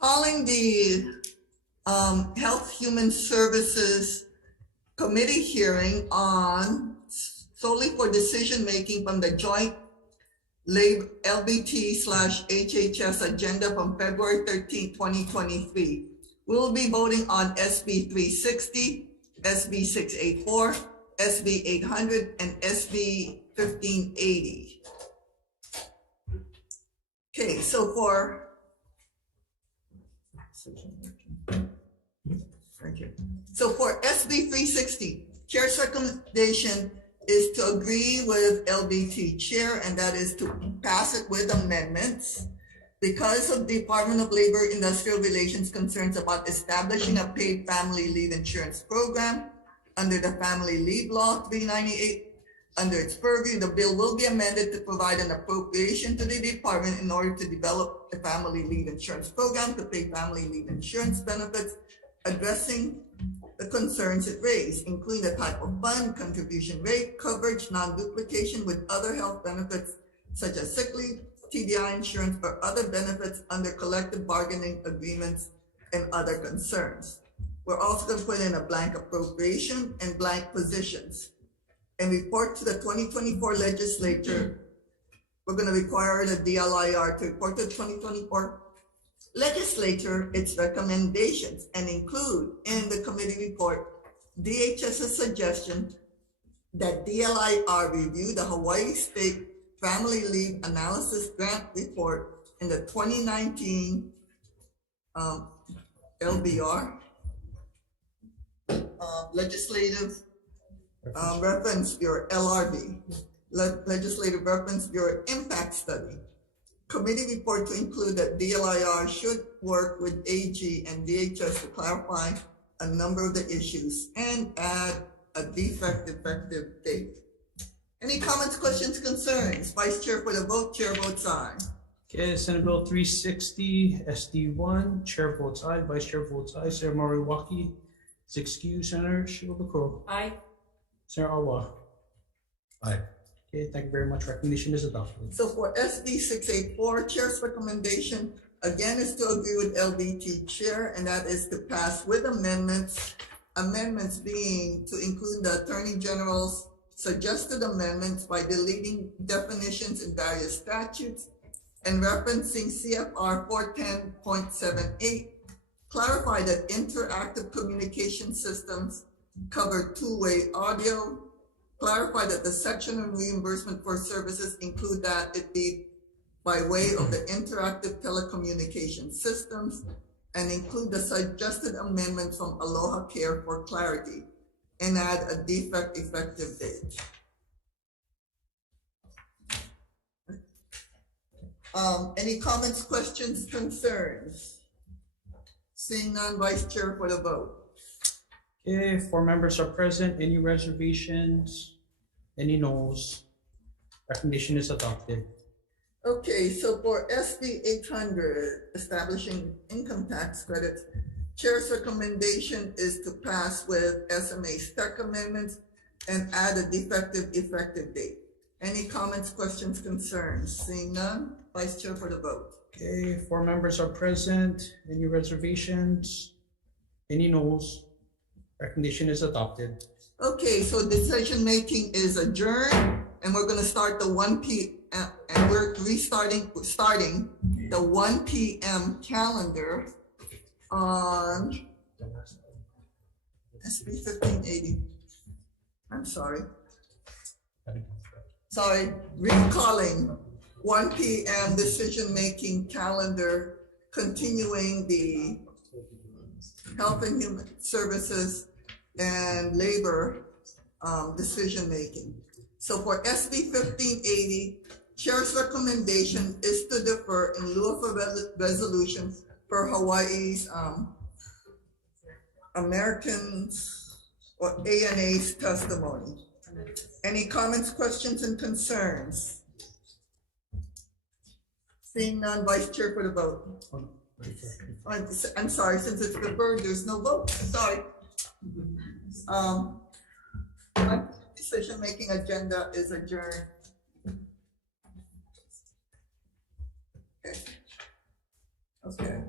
Calling the Health Human Services Committee hearing on solely for decision-making from the joint LBT/HHS agenda from February 13, 2023. We will be voting on SB 360, SB 684, SB 800, and SB 1580. Okay, so for SB 360, Chair's recommendation is to agree with LBT Chair, and that is to pass it with amendments because of Department of Labor Industrial Relations concerns about establishing a paid family leave insurance program under the Family Leave Law 398. Under its purview, the bill will be amended to provide an appropriation to the department in order to develop a family leave insurance program to pay family leave insurance benefits, addressing the concerns it raised, including the type of fund, contribution rate, coverage, non-duplication with other health benefits such as sick leave, TBI insurance, or other benefits under collective bargaining agreements and other concerns. We're also going to put in a blank appropriation and blank positions and report to the 2024 legislature. We're going to require the DLIR to report to the 2024 legislature its recommendations and include in the committee report DHS's suggestion that DLIR review the Hawaii State Family Leave Analysis Grant Report in the 2019 LBR, Legislative Reference Bureau, LRB, Legislative Reference Bureau Impact Study. Committee report to include that DLIR should work with AG and DHS to clarify a number of the issues and add a defect effective date. Any comments, questions, concerns? Vice Chair for the vote, Chair votes aye. Okay, Senate Bill 360, SD1, Chair votes aye, Vice Chair votes aye. Senator Moriwaki is excused. Senator Shibabukuro. Aye. Senator Awa. Aye. Okay, thank you very much. Recommendation is adopted. So for SB 684, Chair's recommendation again is to agree with LBT Chair, and that is to pass with amendments. Amendments being to include the Attorney General's suggested amendments by deleting definitions in various statutes and referencing CFR 410.78, clarify that interactive communication systems cover two-way audio, clarify that the section on reimbursement for services include that it be by way of the interactive telecommunication systems, and include the suggested amendments from Aloha Care for clarity, and add a defect effective date. Any comments, questions, concerns? Seeing none, Vice Chair for the vote. Okay, 4 members are present. Any reservations? Any noes? Recommendation is adopted. Okay, so for SB 800, establishing income tax credits, Chair's recommendation is to pass with SMA stack amendments and add a defective effective date. Any comments, questions, concerns? Seeing none, Vice Chair for the vote. Okay, 4 members are present. Any reservations? Any noes? Recommendation is adopted. Okay, so decision making is adjourned, and we're going to start the 1 p.m. and we're starting the 1 p.m. calendar on SB 1580. I'm sorry. Recalling 1 p.m. decision making calendar, continuing the Health and Human Services and Labor decision making. So for SB 1580, Chair's recommendation is to defer in lieu of a resolution for Hawaii's Americans or ANA's testimony. Any comments, questions, and concerns? Seeing none, Vice Chair for the vote. I'm sorry, since it's deferred, there's no vote. Sorry. My decision-making agenda is adjourned. Okay. Okay.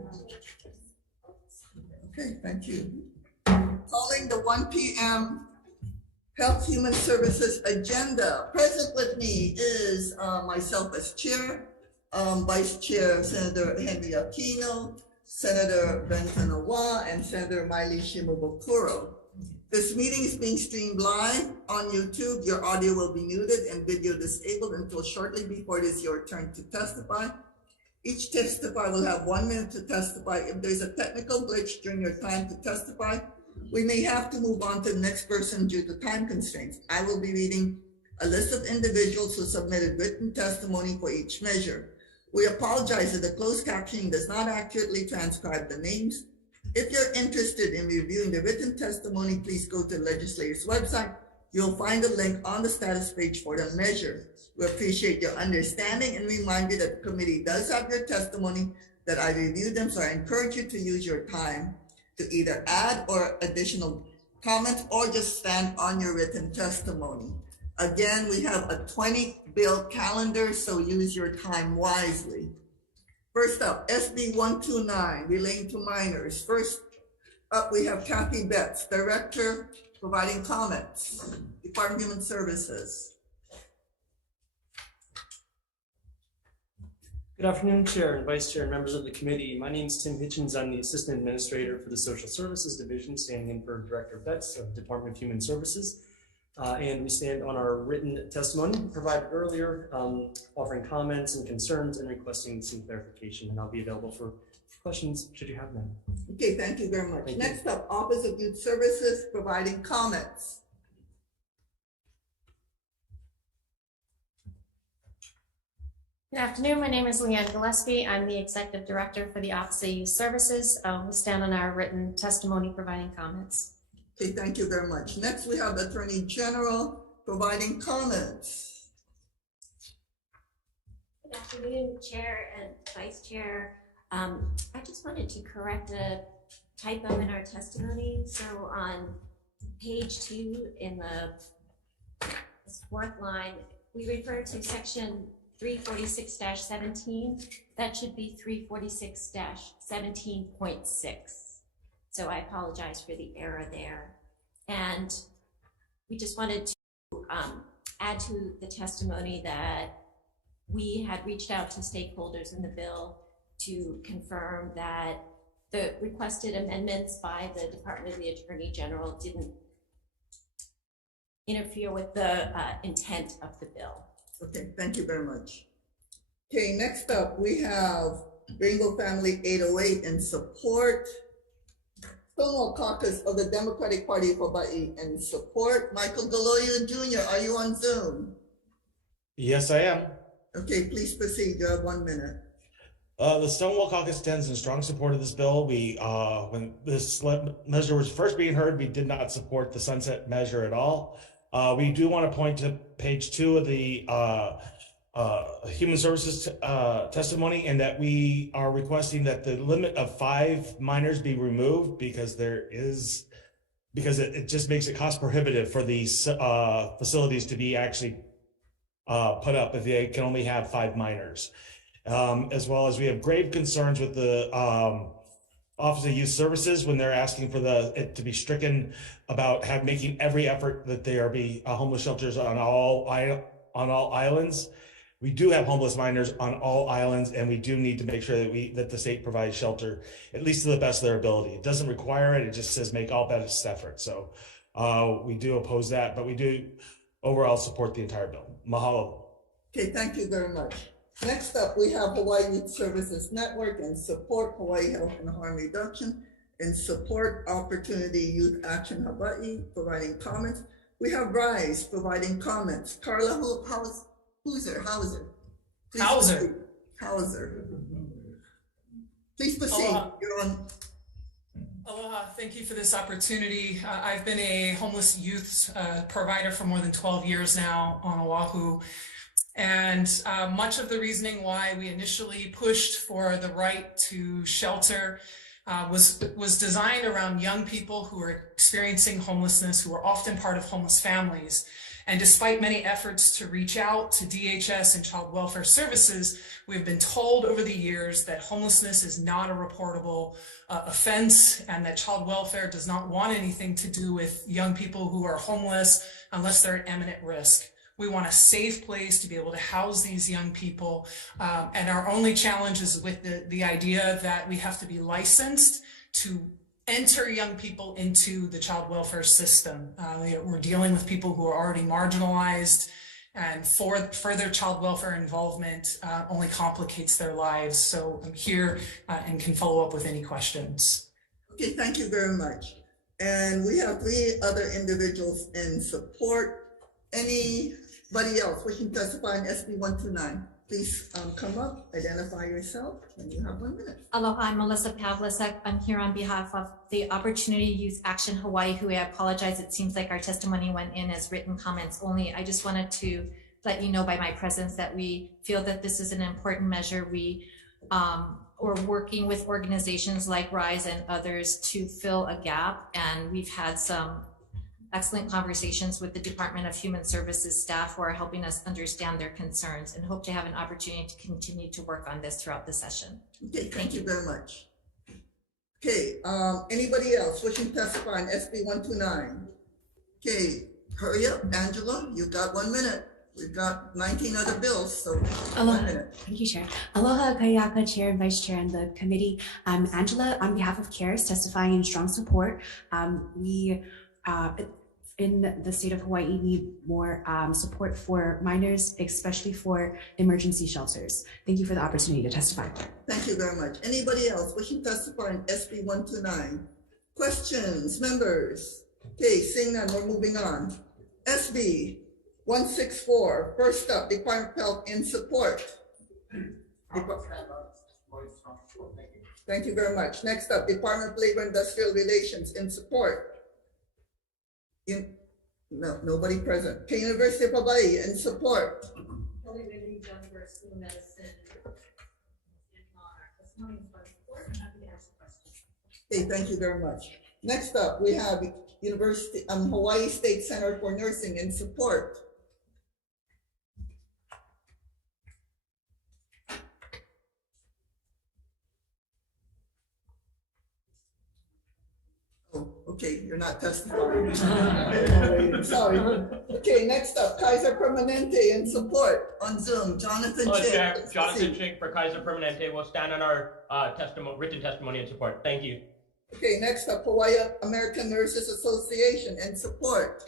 Okay, thank you. Calling the 1 p.m. Health Human Services agenda. Present with me is myself as chair, Vice Chair Senator Henry Aquino, Senator Benton Awa, and Senator Miley Shimobukuro. This meeting is being streamed live on YouTube. Your audio will be muted and video disabled until shortly before it is your turn to testify. Each testifier will have 1 minute to testify. If there's a technical glitch during your time to testify, we may have to move on to the next person due to time constraints. I will be reading a list of individuals who submitted written testimony for each measure. We apologize that the closed captioning does not accurately transcribe the names. If you're interested in reviewing the written testimony, please go to the legislator's website. You'll find a link on the status page for the measure. We appreciate your understanding and remind you that the committee does have your testimony, that I reviewed them, so I encourage you to use your time to either add or additional comments or just stand on your written testimony. Again, we have a 20-bill calendar, so use your time wisely. First up, SB 129, relating to minors. First up, we have Kathy Betts, Director, providing comments, Department of Human Services. Good afternoon, Chair and Vice Chair and members of the committee. My name is Tim Hitchens. I'm the Assistant Administrator for the Social Services Division, standing in for Director Betts of the Department of Human Services. And we stand on our written testimony provided earlier, offering comments and concerns and requesting some clarification. And I'll be available for questions should you have them. Okay, thank you very much. Next up, Office of Youth Services, providing comments. Good afternoon, my name is Leanne Gillespie. I'm the Executive Director for the Office of Youth Services. We stand on our written testimony providing comments. Okay, thank you very much. Next, we have the Attorney General providing comments. Good afternoon, Chair and Vice Chair. I just wanted to correct a typo in our testimony. So on page 2 in the fourth line, we refer to section 346-17. That should be 346-17.6. So I apologize for the error there. And we just wanted to add to the testimony that we had reached out to stakeholders in the bill to confirm that the requested amendments by the Department of the Attorney General didn't interfere with the intent of the bill. Okay, thank you very much. Okay, next up, we have Rainbow Family 808 in support. Stonewall Caucus of the Democratic Party of Hawaii in support. Michael Galoyo Jr., are you on Zoom? Yes, I am. Okay, please proceed. You have 1 minute. The Stonewall Caucus stands in strong support of this bill. We, when this measure was first being heard, we did not support the sunset measure at all. We do want to point to page 2 of the Human Services testimony, and that we are requesting that the limit of 5 minors be removed because it just makes it cost prohibitive for these facilities to be actually put up if they can only have 5 minors. As well as we have grave concerns with the Office of Youth Services when they're asking for it to be stricken about making every effort that there be homeless shelters on all islands. We do have homeless minors on all islands, and we do need to make sure that the state provides shelter, at least to the best of their ability. It doesn't require it. It just says make all best effort. So we do oppose that, but we do overall support the entire bill. Mahalo. Okay, thank you very much. Next up, we have Hawaii Youth Services Network in support Hawaii Health and Harm Reduction, in support Opportunity Youth Action Hawaii, providing comments. We have RISE providing comments. Carla Hauser. Please proceed. Aloha. You're on. Aloha, thank you for this opportunity. I've been a homeless youth provider for more than 12 years now on Oahu. And much of the reasoning why we initially pushed for the right to shelter was designed around young people who are experiencing homelessness, who are often part of homeless families. And despite many efforts to reach out to DHS and child welfare services, we've been told over the years that homelessness is not a reportable offense, and that child welfare does not want anything to do with young people who are homeless unless they're at imminent risk. We want a safe place to be able to house these young people. And our only challenge is with the idea that we have to be licensed to enter young people into the child welfare system. We're dealing with people who are already marginalized, and further child welfare involvement only complicates their lives. So I'm here and can follow up with any questions. Okay, thank you very much. And we have 3 other individuals in support. Anybody else wishing to testify on SB 129? Please come up, identify yourself, and you have 1 minute. Aloha, I'm Melissa Pavlicek. I'm here on behalf of the Opportunity Youth Action Hawaii, who I apologize. It seems like our testimony went in as written comments only. I just wanted to let you know by my presence that we feel that this is an important measure. We are working with organizations like RISE and others to fill a gap, and we've had some excellent conversations with the Department of Human Services staff who are helping us understand their concerns, and hope to have an opportunity to continue to work on this throughout the session. Okay, thank you very much. Okay, anybody else wishing to testify on SB 129? Okay, hurry up, Angela, you got 1 minute. We've got 19 other bills, so 1 minute. Thank you, Chair. Aloha, Kayaka, Chair and Vice Chair and the committee. I'm Angela on behalf of CARES, testifying in strong support. We in the state of Hawaii need more support for minors, especially for emergency shelters. Thank you for the opportunity to testify. Thank you very much. Anybody else wishing to testify on SB 129? Questions, members? Okay, seeing none, we're moving on. SB 164, first up, Department of Health in support. Thank you very much. Next up, Department of Labor and Industrial Relations in support. No, nobody present. Okay, University of Hawaii in support. Okay, thank you very much. Next up, we have University Hawaii State Center for Nursing in support. Okay, you're not testifying. Sorry. Okay, next up, Kaiser Permanente in support on Zoom. Jonathan Hello, Chink. Chair. Jonathan Chink for Kaiser Permanente will stand on our written testimony in support. Thank you. Okay, next up, Hawaii American Nurses Association in support.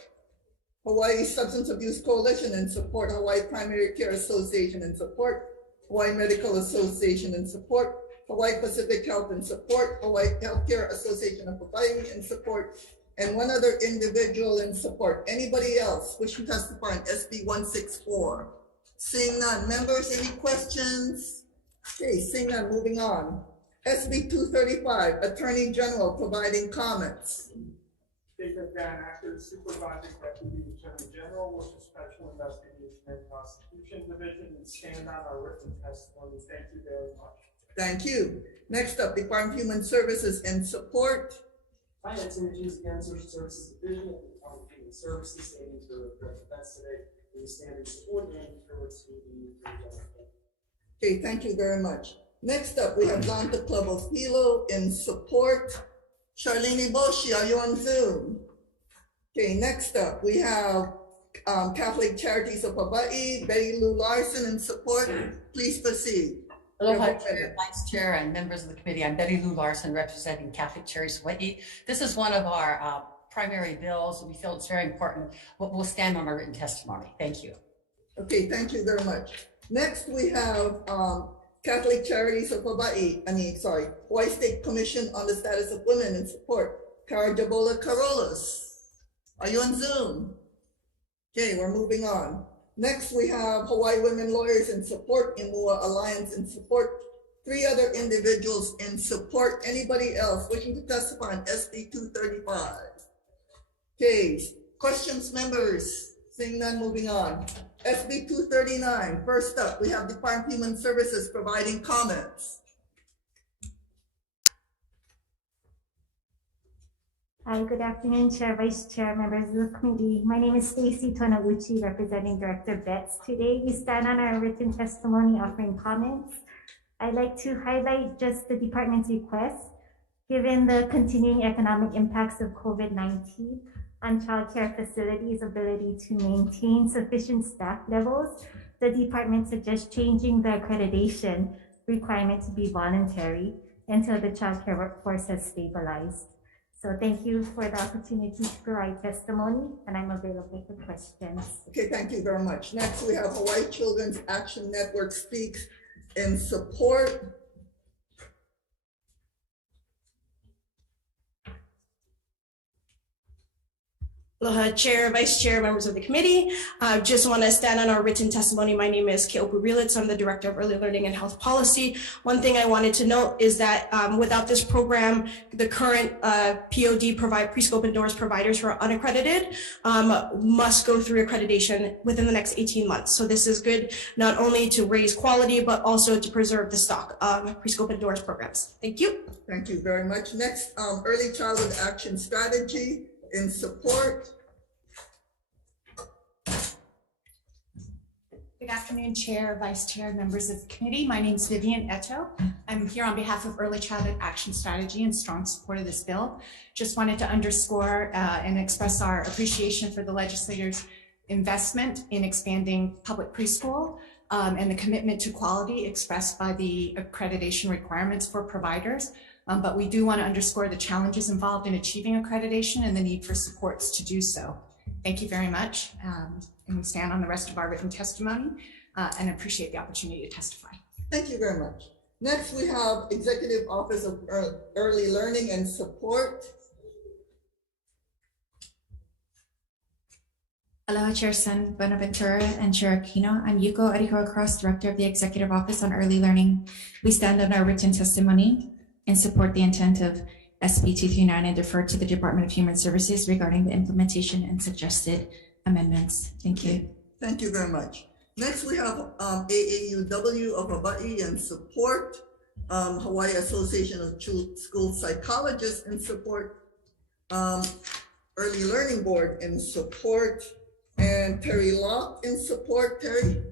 Hawaii Substance Abuse Coalition in support. Hawaii Primary Care Association in support. Hawaii Medical Association in support. Hawaii Pacific Health in support, Hawaii Healthcare Association of Hawaii in support, and 1 other individual in support. Anybody else wishing to testify on SB 164? Seeing none. Members, any questions? Okay, seeing none, moving on. SB 235, Attorney General providing comments. Jacob Van Acker, Supervising Deputy Attorney General with the Special Investigation and Prosecution Division, and stand on our written testimony. Thank you very much. Thank you. Next up, Department of Human Services in support. Hi, it's Images again, Social Services Division of the Department of Human Services, standing for Director Betts today. We stand in support and refer to the Attorney General. Okay, thank you very much. Next up, we have Lanta Club of Hilo in support. Charlene Boshi, are you on Zoom? Okay, next up, we have Catholic Charities of Hawaii, Betty Lou Larson in support. Please proceed. Aloha, Chair, Vice Chair, and members of the committee. I'm Betty Lou Larson, representing Catholic Charities Hawaii. This is one of our primary bills. We feel it's very important. We'll stand on our written testimony. Thank you. Okay, thank you very much. Next, we have Catholic Charities of Hawaii, Hawaii State Commission on the Status of Women in support. Cara Jabola Carolas, are you on Zoom? Okay, we're moving on. Next, we have Hawaii Women Lawyers in support, Imua Alliance in support, 3 other individuals in support. Anybody else wishing to testify on SB 235? Okay, questions, members? Seeing none, moving on. SB 239, first up, we have Department of Human Services providing comments. Hi, good afternoon, Chair, Vice Chair, members of the committee. My name is Stacy Tonouchi, representing Director Betts. Today, we stand on our written testimony offering comments. I'd like to highlight just the department's request. Given the continuing economic impacts of COVID-19 on childcare facilities' ability to maintain sufficient staff levels, the department suggests changing the accreditation requirement to be voluntary until the childcare workforce has stabilized. So thank you for the opportunity to provide testimony, and I'm available for questions. Okay, thank you very much. Next, we have Hawaii Children's Action Network speaks in support. Aloha, Chair, Vice Chair, members of the committee. Just want to stand on our written testimony. My name is Keopu Relitz. I'm the Director of Early Learning and Health Policy. One thing I wanted to note is that without this program, the current POD preschool open doors providers who are unaccredited must go through accreditation within the next 18 months. So this is good not only to raise quality, but also to preserve the stock of preschool open doors programs. Thank you. Thank you very much. Next, Early Childhood Action Strategy in support. Good afternoon, Chair, Vice Chair, members of the committee. My name is Vivian Eto. I'm here on behalf of Early Childhood Action Strategy in strong support of this bill. Just wanted to underscore and express our appreciation for the legislators' investment in expanding public preschool and the commitment to quality expressed by the accreditation requirements for providers. But we do want to underscore the challenges involved in achieving accreditation and the need for supports to do so. Thank you very much. And we stand on the rest of our written testimony and appreciate the opportunity to testify. Thank you very much. Next, we have Executive Office of Early Learning and Support. Aloha, Chair Sen Buenaventura and Chair Aquino. I'm Yuko Arihura Cross, Director of the Executive Office on Early Learning. We stand on our written testimony and support the intent of SB 239 and defer to the Department of Human Services regarding the implementation and suggested amendments. Thank you. Thank you very much. Next, we have AAUW of Hawaii in support, Hawaii Association of School Psychologists in support, Early Learning Board in support, and Terry Locke in support. Terry?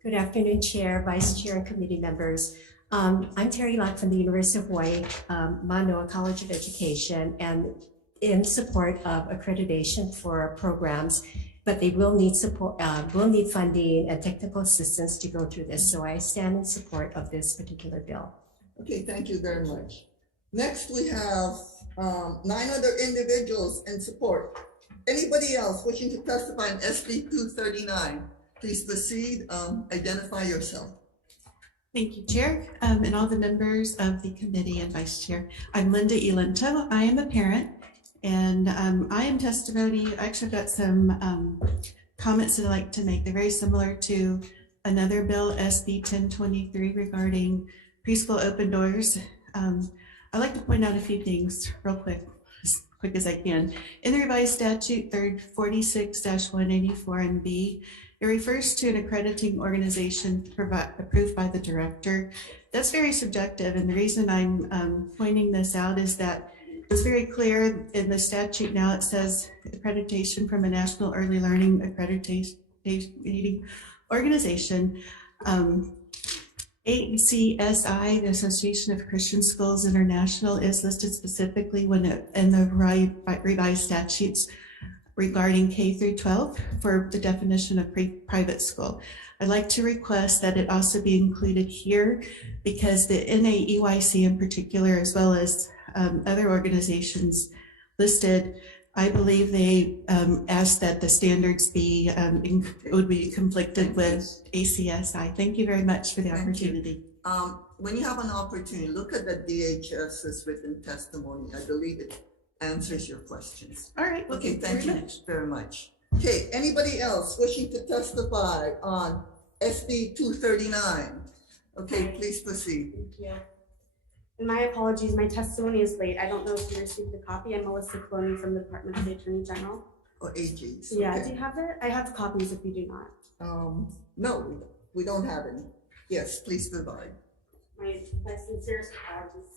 Good afternoon, Chair, Vice Chair, and committee members. I'm Terry Locke from the University of Hawaii, Manoa College of Education, and in support of accreditation for programs, but they will need support, will need funding and technical assistance to go through this. So I stand in support of this particular bill. Okay, thank you very much. Next, we have 9 other individuals in support. Anybody else wishing to testify on SB 239? Please proceed, identify yourself. Thank you, Chair, and all the members of the committee and Vice Chair. I'm Linda Elanto. I am a parent, and I am testimony. Actually, I've got some comments that I'd like to make. They're very similar to another bill, SB 1023, regarding preschool open doors. I'd like to point out a few things real quick, as quick as I can. In the revised statute, 46-184 and B, it refers to an accrediting organization approved by the director. That's very subjective, and the reason I'm pointing this out is that it's very clear in the statute now. It says accreditation from a national early learning accreditation organization. ACSI, the Association of Christian Schools International, is listed specifically in the revised statutes regarding K through 12 for the definition of private school. I'd like to request that it also be included here because the NAEYC in particular, as well as other organizations listed, I believe they asked that the standards be would be conflicted with ACSI. Thank you very much for the opportunity. When you have an opportunity, look at the DHS's written testimony. I believe it answers your questions. All right. Okay, thank you very much. Okay, anybody else wishing to testify on SB 239? Okay, please proceed. Thank you. And my apologies, my testimony is late. I don't know if you received the copy. I'm Melissa Coloni from the Department of the Attorney General. Or AGs. Yeah, okay. Do you have it? I have copies if you do not. No, we don't have any. Yes, please provide. My sincerest apologies.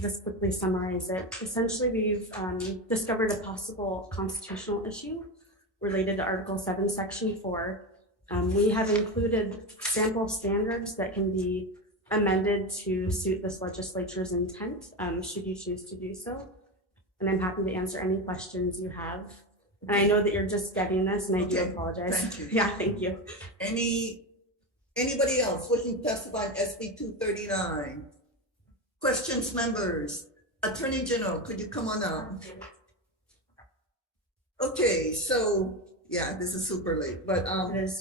Just quickly summarize it. Essentially, we've discovered a possible constitutional issue related to Article 7, Section 4. We have included sample standards that can be amended to suit this legislature's intent, should you choose to do so. And I'm happy to answer any questions you have. And I know that you're just getting this, and I do apologize. Thank you. Yeah, thank you. Anybody else wishing to testify on SB 239? Questions, members? Attorney General, could you come on up? Okay, so yeah, this is super late, but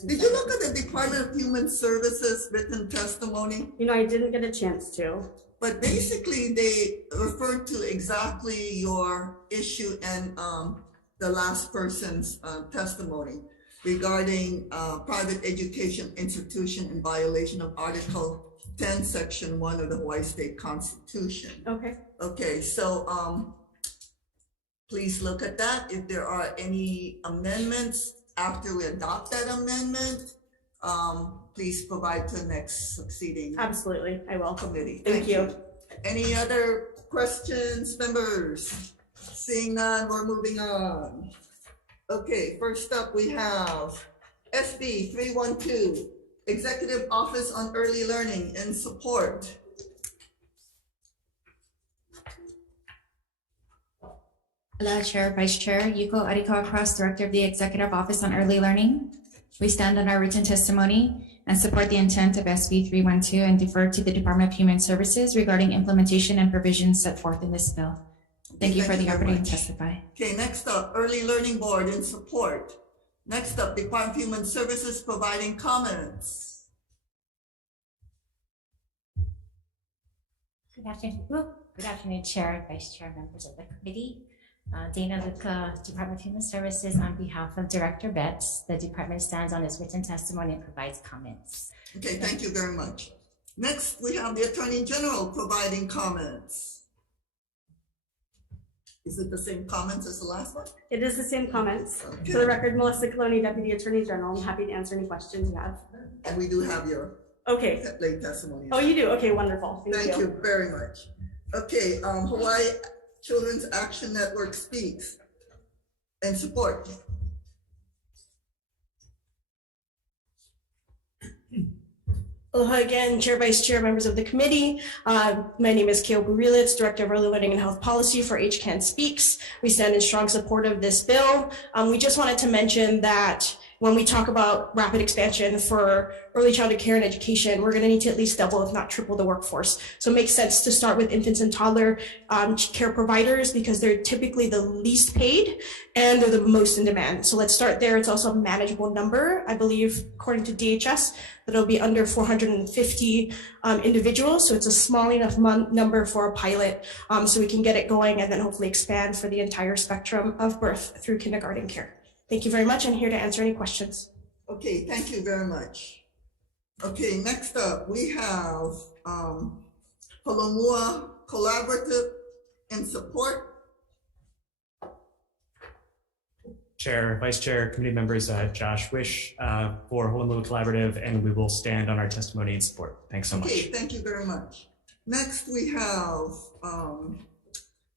did you look at the Department of Human Services written testimony? You know, I didn't get a chance to. But basically, they referred to exactly your issue and the last person's testimony regarding private education institution in violation of Article 10, Section 1 of the Hawaii State Constitution. Okay. Okay, so please look at that. If there are any amendments after we adopt that amendment, please provide to the next succeeding. Absolutely, I will. Committee. Thank you. Any other questions, members? Seeing none, we're moving on. Okay, first up we have SB 312, Executive Office on Early Learning and Support. Aloha, Chair, Vice Chair, Yuko Arikawa Cross, Director of the Executive Office on Early Learning. We stand on our written testimony and support the intent of SB 312 and defer to the Department of Human Services regarding implementation and provisions set forth in this bill. Thank you for the opportunity to testify. Okay, next up, Early Learning Board in support. Next up, Department of Human Services providing comments. Good afternoon, Chair, Vice Chair, members of the committee. Dana Luca, Department of Human Services, on behalf of Director Betts, the department stands on its written testimony and provides comments. Okay, thank you very much. Next, we have the Attorney General providing comments. Is it the same comments as the last one? It is the same comments. Okay. For the record, Melissa Coloni, Deputy Attorney General. I'm happy to answer any questions you have. And we do have your late testimony. Oh, you do? Okay, wonderful. Thank you. Thank you very much. Okay, Hawaii Children's Action Network speaks and support. Aloha again, Chair, Vice Chair, members of the committee. My name is Keopu Relitz, Director of Early Learning and Health Policy for HCAN Speaks. We stand in strong support of this bill. We just wanted to mention that when we talk about rapid expansion for early childhood care and education, we're going to need to at least double, if not triple, the workforce. So it makes sense to start with infants and toddler care providers because they're typically the least paid and they're the most in demand. So let's start there. It's also a manageable number. I believe, according to DHS, that it'll be under 450 individuals. So it's a small enough number for a pilot so we can get it going and then hopefully expand for the entire spectrum of birth through kindergarten care. Thank you very much. I'm here to answer any questions. Okay, thank you very much. Okay, next up we have Holomua Collaborative in support. Chair, Vice Chair, committee members, Josh Wish for Holomua Collaborative, and we will stand on our testimony in support. Thanks so much. Okay, thank you very much. Next we have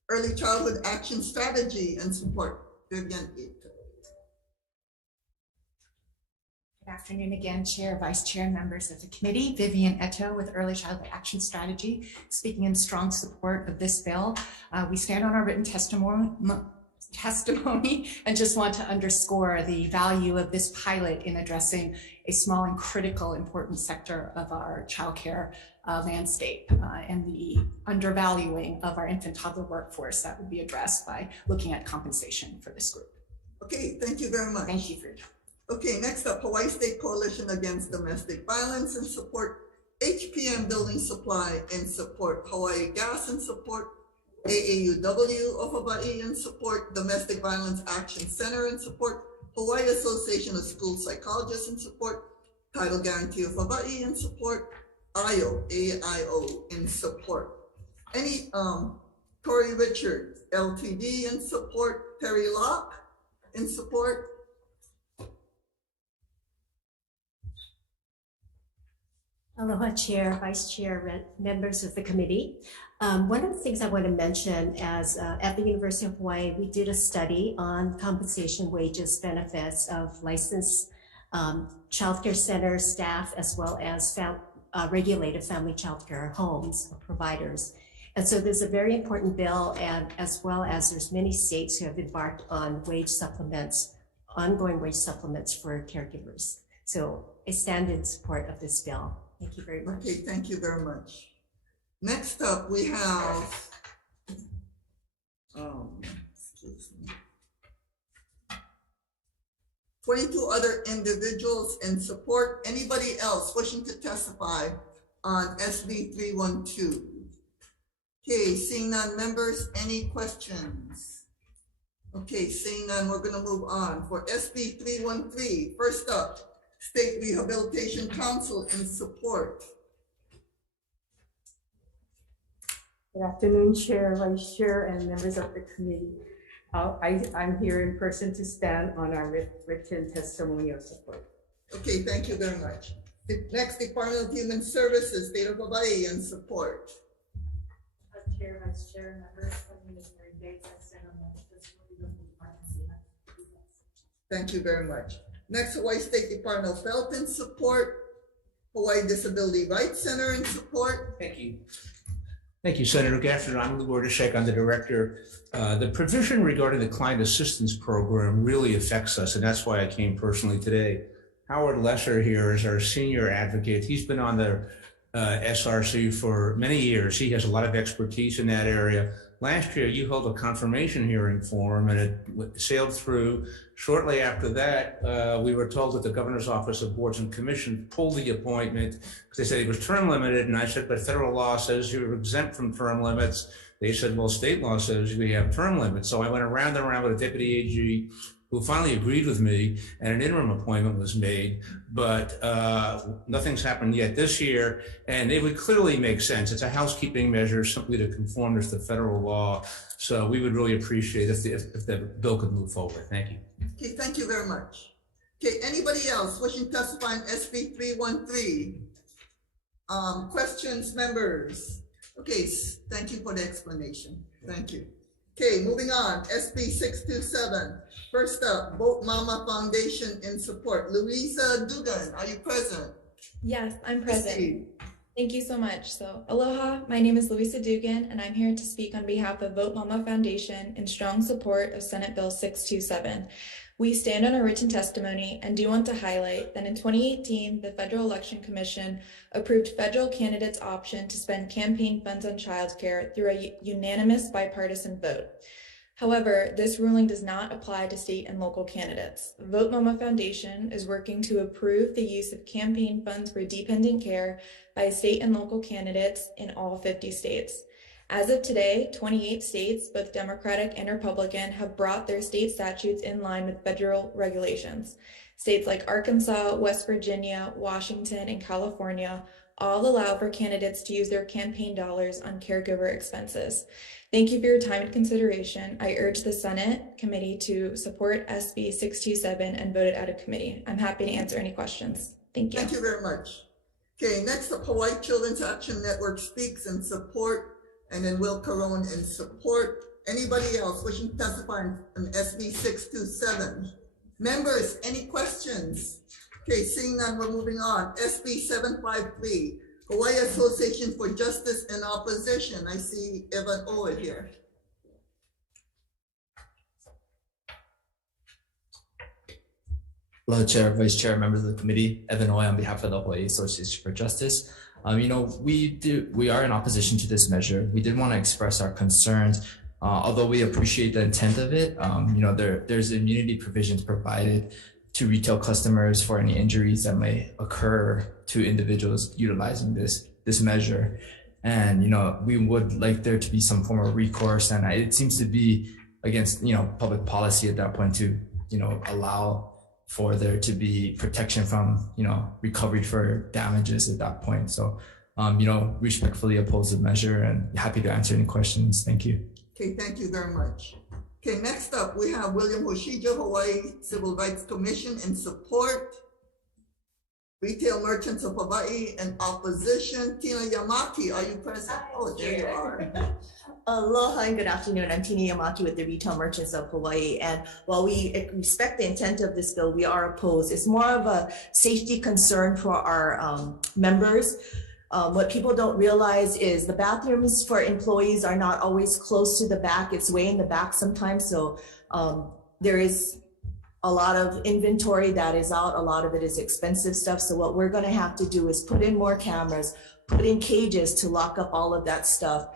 Early Childhood Action Strategy and support. Vivian. Good afternoon again, Chair, Vice Chair, members of the committee. Vivian Eto with Early Childhood Action Strategy, speaking in strong support of this bill. We stand on our written testimony and just want to underscore the value of this pilot in addressing a small and critical important sector of our childcare landscape and the undervaluing of our infant toddler workforce that would be addressed by looking at compensation for this group. Okay, thank you very much. Thank you for your time. Okay, next up, Hawaii State Coalition Against Domestic Violence and support HPM Building Supply and support Hawaii Gas and support AAUW of Hawaii and support Domestic Violence Action Center and support Hawaii Association of School Psychologists and support Title Guarantee of Hawaii in support. IO, AIO in support. Any, Tory Richards, LTD in support. Perry Locke in support. Aloha Chair, Vice Chair, members of the committee. One of the things I want to mention as at the University of Hawaii, we did a study on compensation, wages, benefits of licensed childcare center staff, as well as regulated family childcare homes or providers. And so there's a very important bill, and as well as there's many states who have embarked on wage supplements, ongoing wage supplements for caregivers. So I stand in support of this bill. Thank you very much. Okay, thank you very much. Next up, we have, excuse me, 22 other individuals in support. Anybody else wishing to testify on SB 312? Okay, seeing none, members, any questions? Okay, seeing none, we're gonna move on. For SB 313, first up, State Rehabilitation Council in support. Good afternoon, Chair, Vice Chair, and members of the committee. I'm here in person to stand on our written testimony of support. Okay, thank you very much. The next, Department of Human Services, State of Hawaii in support. Chair, Vice Chair, members, my name is Mary Bates. I stand on the testimony of the department. Thank you very much. Next, Hawaii State Department of Health in support. Hawaii Disability Rights Center in support. Thank you. Thank you, Senator. Good afternoon. I'm Lou Gordishek. I'm the director. The provision regarding the client assistance program really affects us, and that's why I came personally today. Howard Lesser here is our senior advocate. He's been on the SRC for many years. He has a lot of expertise in that area. Last year, you held a confirmation hearing for him, and it sailed through. Shortly after that, we were told that the Governor's Office of Boards and Commissions pulled the appointment because they said he was term limited. And I said, but federal law says you're exempt from term limits. They said, well, state law says we have term limits. So I went around and around with a deputy AG who finally agreed with me, and an interim appointment was made, but nothing's happened yet this year, and it would clearly make sense. It's a housekeeping measure simply to conform to the federal law, so we would really appreciate if the bill could move forward. Thank you. Okay, thank you very much. Okay, anybody else wishing to testify on SB 313? Questions, members? Okay, thank you for the explanation. Thank you. Okay, moving on, SB 627. First up, Vote Mama Foundation in support. Louisa Dugan, are you present? Yes, I'm present. Proceed. Thank you so much. So, aloha, my name is Louisa Dugan, and I'm here to speak on behalf of Vote Mama Foundation in strong support of Senate Bill 627. We stand on our written testimony and do want to highlight that in 2018, the Federal Election Commission approved federal candidates' option to spend campaign funds on childcare through a unanimous bipartisan vote. However, this ruling does not apply to state and local candidates. Vote Mama Foundation is working to approve the use of campaign funds for dependent care by state and local candidates in all 50 states. As of today, 28 states, both Democratic and Republican, have brought their state statutes in line with federal regulations. States like Arkansas, West Virginia, Washington, and California all allow for candidates to use their campaign dollars on caregiver expenses. Thank you for your time and consideration. I urge the Senate committee to support SB 627 and vote it out of committee. I'm happy to answer any questions. Thank you. Thank you very much. Okay, next up, Hawaii Children's Action Network speaks in support, and then Will Carone in support. Anybody else wishing to testify on SB 627? Members, any questions? Okay, seeing none, we're moving on. SB 753, Hawaii Association for Justice and Opposition. I see Evan Owen here. Hello, Chair, Vice Chair, members of the committee. Evan Oy on behalf of the Hawaii Association for Justice. We are in opposition to this measure. We did want to express our concerns, although we appreciate the intent of it. There's immunity provisions provided to retail customers for any injuries that may occur to individuals utilizing this measure. And, we would like there to be some form of recourse. And it seems to be against, public policy at that point to, allow for there to be protection from, recovery for damages at that point. So, respectfully oppose the measure and happy to answer any questions. Thank you. Okay, thank you very much. Okay, next up, we have William Hoshija, Hawaii Civil Rights Commission in support. Retail Merchants of Hawaii in opposition. Tina Yamaki, are you present? Oh, there you are. Aloha and good afternoon. I'm Tina Yamaki with the Retail Merchants of Hawaii. And while we respect the intent of this bill, we are opposed. It's more of a safety concern for our members. What people don't realize is the bathrooms for employees are not always close to the back. It's way in the back sometimes. So there is a lot of inventory that is out. A lot of it is expensive stuff. So what we're going to have to do is put in more cameras, put in cages to lock up all of that stuff.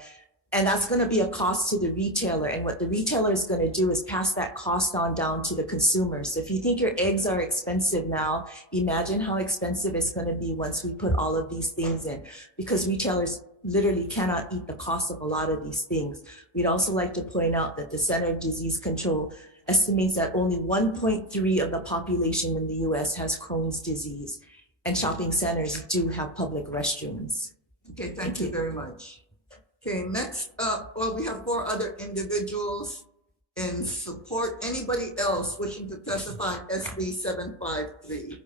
And that's going to be a cost to the retailer. And what the retailer is going to do is pass that cost on down to the consumers. So if you think your eggs are expensive now, imagine how expensive it's going to be once we put all of these things in, because retailers literally cannot eat the cost of a lot of these things. We'd also like to point out that the Center of Disease Control estimates that only 1.3% of the population in the US has Crohn's disease, and shopping centers do have public restrooms. Okay, thank you very much. Okay, next up, well, we have 4 other individuals in support. Anybody else wishing to testify on SB 753?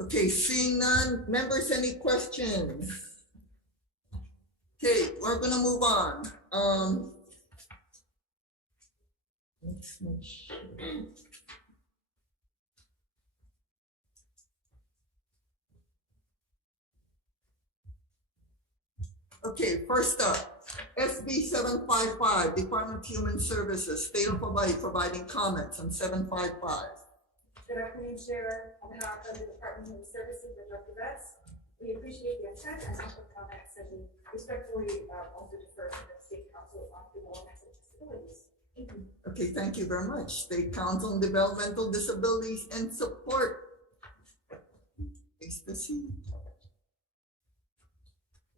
Okay, seeing none. Members, any questions? Okay, we're gonna move on. Let's make sure. Okay, first up, SB 755, Department of Human Services, State of Hawaii providing comments on 755. Good afternoon, Chair. On behalf of the Department of Human Services and Dr. Betts, we appreciate the intent and helpful comments, and we respectfully also defer to the State Council on Developmental Disabilities. Thank you. Okay, thank you very much. State Council on Developmental Disabilities and support. Please proceed.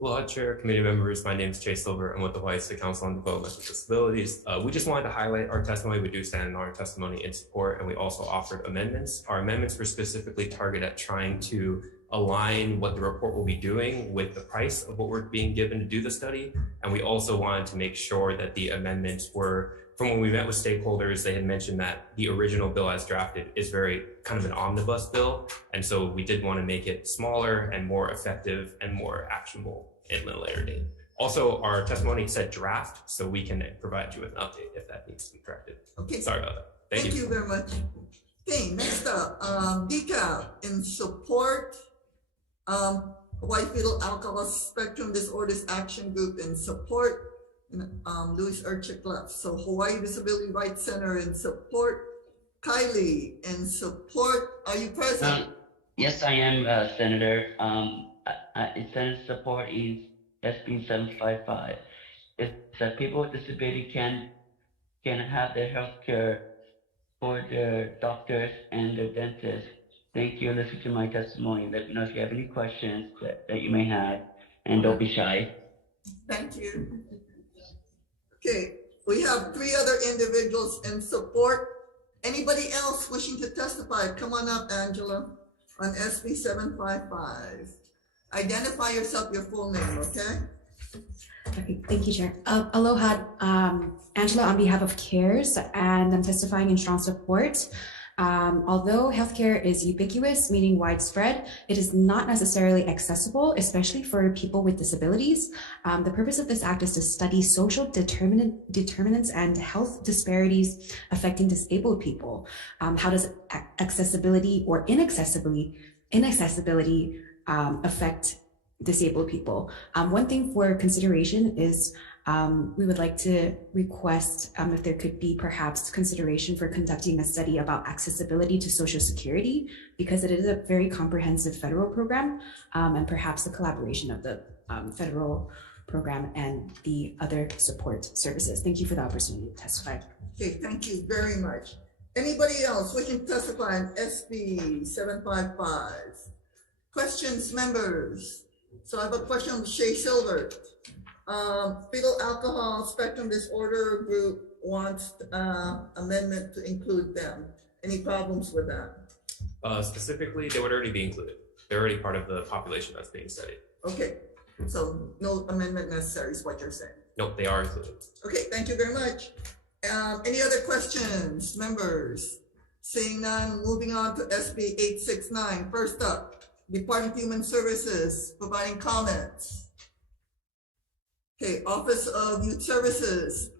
Aloha, Chair, committee members. My name is Jay Silver. I'm with the Hawaii State Council on Developmental Disabilities. We just wanted to highlight our testimony. We do stand in our testimony in support, and we also offered amendments. Our amendments were specifically targeted at trying to align what the report will be doing with the price of what we're being given to do the study. And we also wanted to make sure that the amendments were, from when we met with stakeholders, they had mentioned that the original bill as drafted is very kind of an omnibus bill. And so we did want to make it smaller and more effective and more actionable in a later date. Also, our testimony said draft, so we can provide you with an update if that needs to be corrected. Okay. Sorry about that. Thank you very much. Okay, next up, DECA in support. Hawaii Fetal Alcohol Spectrum Disorders Action Group in support. Louis Urchik left. So Hawaii Disability Rights Center in support. Kylie in support. Are you present? Yes, I am, Senator. Senate support is SB 755. It's that people with disability can have their health care for their doctors and their dentists. Thank you. Listen to my testimony. Let me know if you have any questions that you may have, and don't be shy. Thank you. Okay, we have 3 other individuals in support. Anybody else wishing to testify? Come on up, Angela, on SB 755. Identify yourself, your full name, okay? Okay, thank you, Chair. Aloha, Angela on behalf of CARES, and I'm testifying in strong support. Although healthcare is ubiquitous, meaning widespread, it is not necessarily accessible, especially for people with disabilities. The purpose of this act is to study social determinants and health disparities affecting disabled people. How does accessibility or inaccessibility affect disabled people? One thing for consideration is we would like to request if there could be perhaps consideration for conducting a study about accessibility to Social Security, because it is a very comprehensive federal program, and perhaps the collaboration of the federal program and the other support services. Thank you for the opportunity to testify. Okay, thank you very much. Anybody else wishing to testify on SB 755? Questions, members? So I have a question from Shay Silver. Fetal Alcohol Spectrum Disorder Group wants amendment to include them. Any problems with that? Specifically, they would already be included. They're already part of the population that's being studied. Okay, so no amendment necessary is what you're saying. Nope, they are included. Okay, thank you very much. Any other questions, members? Seeing none, moving on to SB 869. First up, Department of Human Services, providing comments. Okay, Office of Youth Services.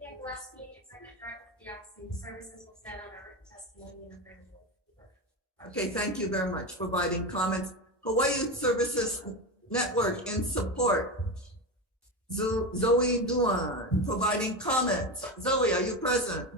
Yeah, Gillespie, Executive Director of the Office of Youth Services, will stand on our written testimony and bring forward. Okay, thank you very much for providing comments. Hawaii Youth Services Network in support. Zoe Duan, providing comments. Zoe, are you present?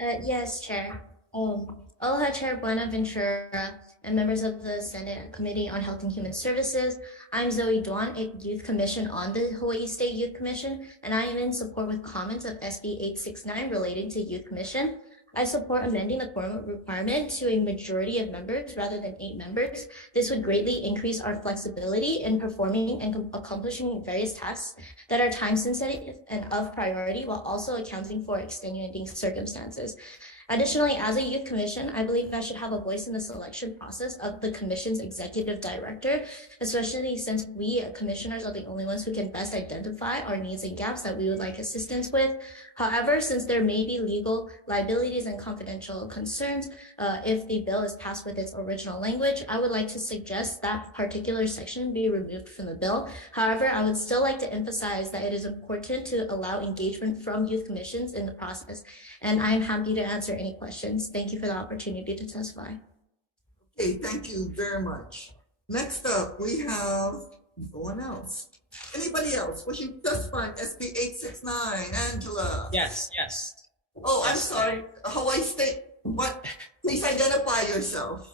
Yes, Chair. Aloha, Chair Buenaventura, and members of the Senate Committee on Health and Human Services. I'm Zoe Duan, a Youth Commission on the Hawaii State Youth Commission, and I am in support with comments of SB 869 relating to Youth Commission. I support amending the quorum requirement to a majority of members rather than 8 members. This would greatly increase our flexibility in performing and accomplishing various tasks that are time sensitive and of priority, while also accounting for extenuating circumstances. Additionally, as a youth commission, I believe I should have a voice in the selection process of the commission's executive director, especially since we commissioners are the only ones who can best identify our needs and gaps that we would like assistance with. However, since there may be legal liabilities and confidential concerns if the bill is passed with its original language, I would like to suggest that particular section be removed from the bill. However, I would still like to emphasize that it is important to allow engagement from youth commissions in the process, and I'm happy to answer any questions. Thank you for the opportunity to testify. Okay, thank you very much. Next up, we have no one else. Anybody else wishing to testify on SB 869? Angela? Yes. Oh, I'm sorry. Hawaii State, what? Please identify yourself.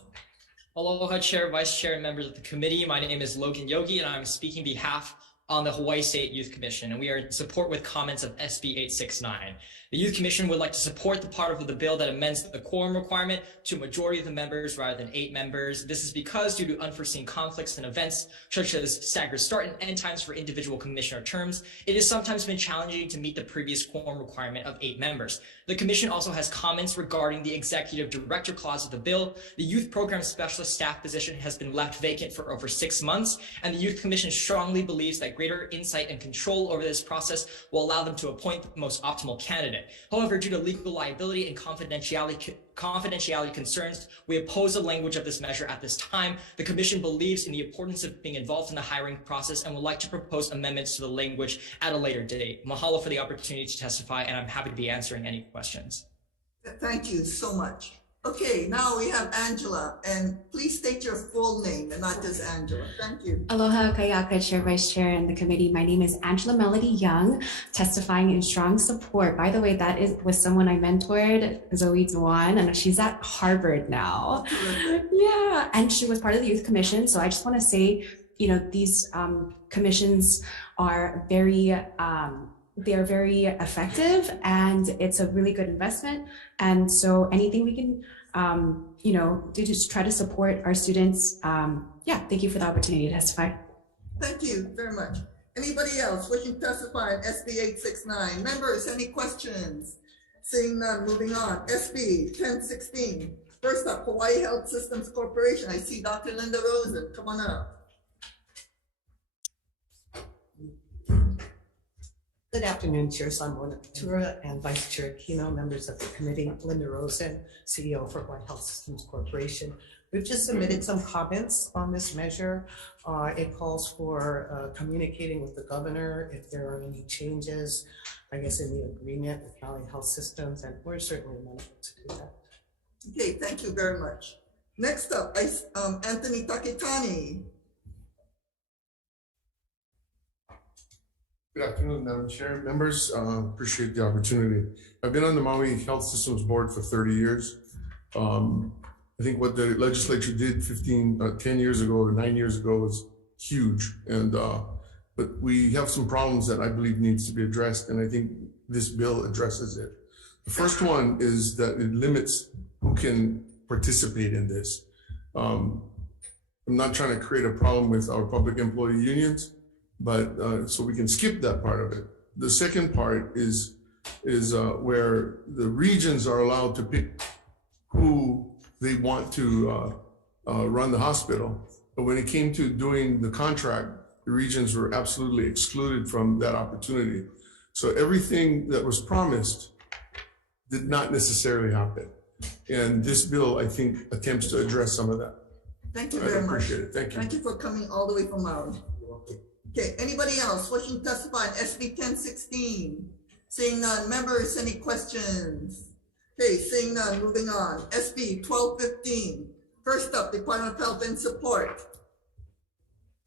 Aloha, Chair, Vice Chair, and members of the committee. My name is Logan Yogi, and I'm speaking behalf on the Hawaii State Youth Commission, and we are in support with comments of SB 869. The Youth Commission would like to support the part of the bill that amends the quorum requirement to a majority of the members rather than 8 members. This is because due to unforeseen conflicts and events, such as staggered start and end times for individual commissioner terms, it has sometimes been challenging to meet the previous quorum requirement of 8 members. The Commission also has comments regarding the executive director clause of the bill. The Youth Program Specialist staff position has been left vacant for over 6 months, and the Youth Commission strongly believes that greater insight and control over this process will allow them to appoint the most optimal candidate. However, due to legal liability and confidentiality concerns, we oppose the language of this measure at this time. The Commission believes in the importance of being involved in the hiring process and would like to propose amendments to the language at a later date. Mahalo for the opportunity to testify, and I'm happy to be answering any questions. Thank you so much. Okay, now we have Angela, and please state your full name and not just Angela. Thank you. Aloha, Kayaka, Chair, Vice Chair, and the committee. My name is Angela Melody Young, testifying in strong support. By the way, that was someone I mentored, Zoe Duan, and she's at Harvard now. Yeah, and she was part of the Youth Commission. So I just want to say, these commissions are they're very effective, and it's a really good investment. And so anything we can, do just try to support our students. Thank you for the opportunity to testify. Thank you very much. Anybody else wishing to testify on SB 869? Members, any questions? Seeing none, moving on. SB 1016. First up, Hawaii Health Systems Corporation. I see Dr. Linda Rosen. Come on up. Good afternoon, Chair San Buenaventura and Vice Chair Kino, members of the committee. Linda Rosen, CEO for Hawaii Health Systems Corporation. We've just submitted some comments on this measure. It calls for communicating with the governor if there are any changes, I guess, in the agreement with Valley Health Systems, and we're certainly amenable to do that. Okay, thank you very much. Next up, Anthony Takitani. Good afternoon, Madam Chair, members. Appreciate the opportunity. I've been on the Maui Health Systems Board for 30 years. I think what the legislature did 10 years ago or 9 years ago was huge. But we have some problems that I believe needs to be addressed, and I think this bill addresses it. The first one is that it limits who can participate in this. I'm not trying to create a problem with our public employee unions, but so we can skip that part of it. The second part is where the regions are allowed to pick who they want to run the hospital. But when it came to doing the contract, the regions were absolutely excluded from that opportunity. So everything that was promised did not necessarily happen. And this bill, I think, attempts to address some of that. Thank you very much. Appreciate it. Thank you. Thank you for coming all the way from Maui. Okay, anybody else wishing to testify on SB 1016? Seeing none, members, any questions? Okay, seeing none, moving on. SB 1215. First up, Department of Health and Support.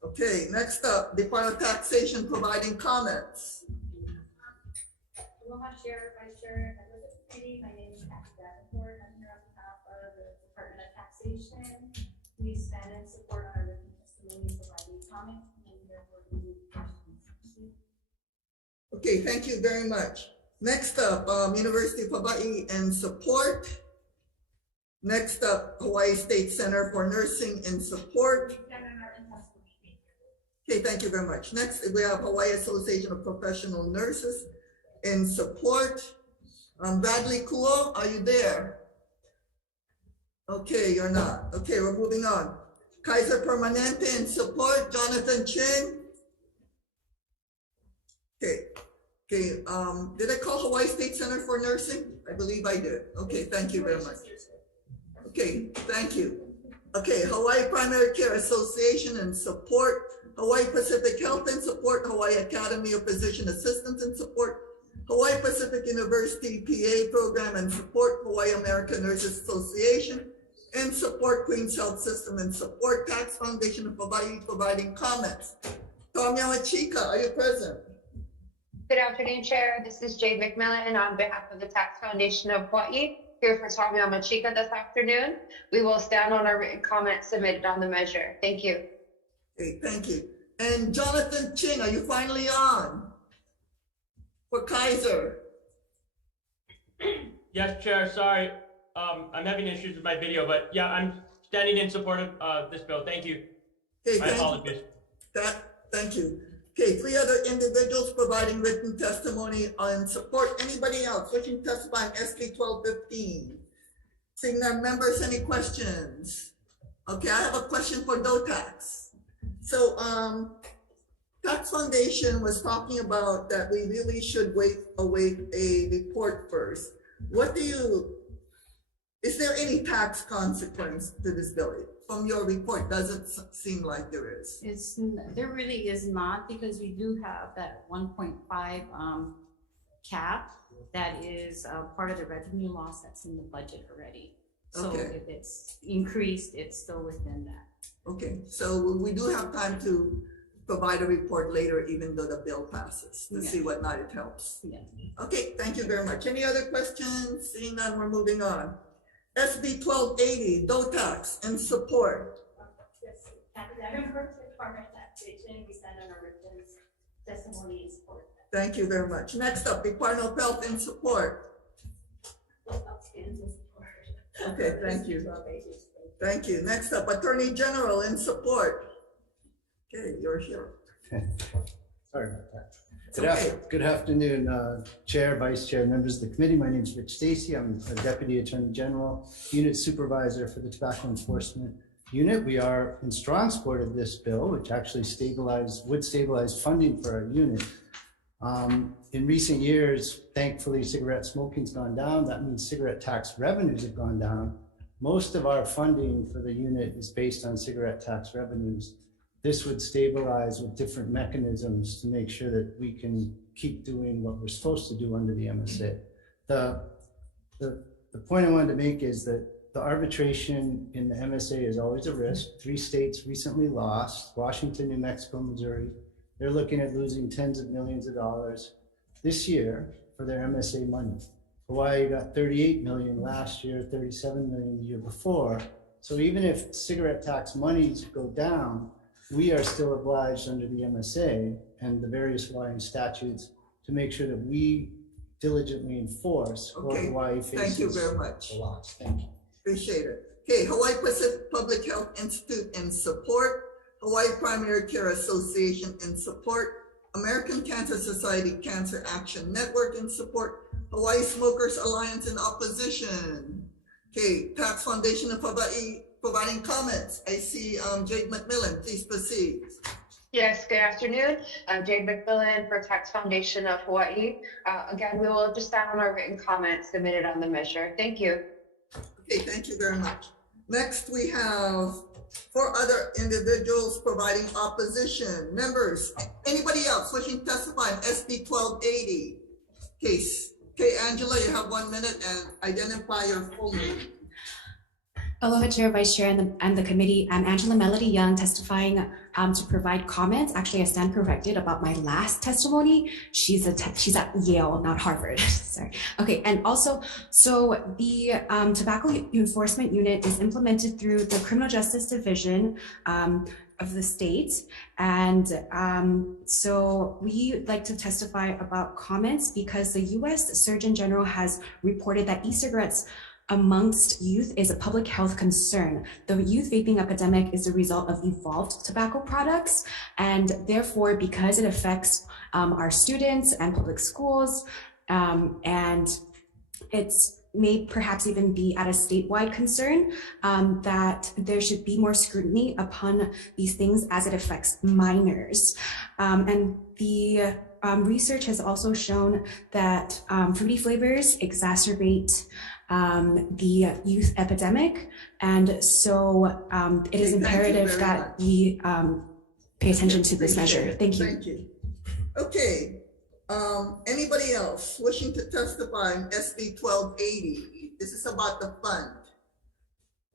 Okay, next up, Department of Taxation providing comments. Aloha, Chair, Vice Chair, members of the committee. My name is Kathy Davenport. I'm here on behalf of the Department of Taxation. We stand in support on our written testimony providing comments and therefore we need questions. Okay, thank you very much. Next up, University of Hawaii and Support. Next up, Hawaii State Center for Nursing and Support. Okay, thank you very much. Next, we have Hawaii Association of Professional Nurses in Support. Bradley Kuo, are you there? Okay, you're not. Okay, we're moving on. Kaiser Permanente in Support, Jonathan Chin. Okay. Okay, did I call Hawaii State Center for Nursing? I believe I did. Okay, thank you very much. Okay, thank you. Okay, Hawaii Primary Care Association and Support, Hawaii Pacific Health and Support, Hawaii Academy of Physician Assistants and Support, Hawaii Pacific University PA Program and Support, Hawaii American Nurses Association and Support, Queens Health System and Support, Tax Foundation of Hawaii providing comments. Tommy Chika, are you present? Good afternoon, Chair. This is Jade McMillan on behalf of the Tax Foundation of Hawaii, here for Tommy Chika this afternoon. We will stand on our written comments submitted on the measure. Thank you. Okay, thank you. And Jonathan Ching, are you finally on for Kaiser? Yes, Chair. Sorry, I'm having issues with my video, but yeah, I'm standing in support of this bill. Thank you. Okay, I apologize. Thank you. Okay, 3 other individuals providing written testimony on support. Anybody else wishing to testify on SB 1215? Seeing none, members, any questions? Okay, I have a question for DOTAX. So, Tax Foundation was talking about that we really should await a report first. Is there any tax consequence to this bill? From your report, doesn't seem like there is. There really is not, because we do have that 1.5 cap that is part of the revenue loss that's in the budget already. So Okay. if it's increased, it's still within that. Okay, so we do have time to provide a report later, even though the bill passes, to see whether or not it helps. Yeah. Okay, thank you very much. Any other questions? Seeing none, we're moving on. SB 1280, DOTAX and support. Yes, Kathy Davenport, Department of Taxation. We stand on our written testimony in support. Thank you very much. Next up, Department of Health and Support. Okay, thank you. Thank you. Next up, Attorney General in support. Okay, you're here. Sorry about that. Good afternoon, Chair, Vice Chair, members of the committee. My name is Rich Stacy. I'm a Deputy Attorney General, Unit Supervisor for the Tobacco Enforcement Unit. We are in strong support of this bill, which actually would stabilize funding for our unit. In recent years, thankfully, cigarette smoking's gone down. That means cigarette tax revenues have gone down. Most of our funding for the unit is based on cigarette tax revenues. This would stabilize with different mechanisms to make sure that we can keep doing what we're supposed to do under the MSA. The point I wanted to make is that the arbitration in the MSA is always a risk. 3 states recently lost: Washington, New Mexico, Missouri. They're looking at losing tens of millions of dollars this year for their MSA money. Hawaii got 38 million last year, 37 million the year before. So even if cigarette tax monies go down, we are still obliged under the MSA and the various Hawaiian statutes to make sure that we diligently enforce what Hawaii faces. Thank you very much. A lot. Thank you. Appreciate it. Okay, Hawaii Pacific Public Health Institute in support, Hawaii Primary Care Association in support, American Cancer Society Cancer Action Network in support, Hawaii Smokers Alliance in opposition. Okay, Tax Foundation of Hawaii providing comments. I see Jake McMillan, please proceed. Yes, good afternoon. I'm Jade McMillan for Tax Foundation of Hawaii. Again, we will just stand on our written comments submitted on the measure. Thank you. Okay, thank you very much. Next, we have 4 other individuals providing opposition. Members, anybody else wishing to testify on SB 1280 case? Okay, Angela, you have 1 minute and identify your full name. Aloha Chair, Vice Chair, and the committee. I'm Angela Melody Young, testifying to provide comments. Actually, I stand corrected about my last testimony. She's at Yale, not Harvard. Sorry. Okay, and also, so the Tobacco Enforcement Unit is implemented through the Criminal Justice Division of the state, and so we like to testify about comments because the U.S. Surgeon General has reported that e-cigarettes amongst youth is a public health concern. The youth vaping epidemic is the result of evolved tobacco products, and therefore, because it affects our students and public schools, and it's may perhaps even be at a statewide concern, that there should be more scrutiny upon these things as it affects minors. And the research has also shown that fruity flavors exacerbate the youth epidemic, and so it is imperative that we pay attention to this measure. Thank you. Thank you. Okay, anybody else wishing to testify on SB 1280? This is about the fund.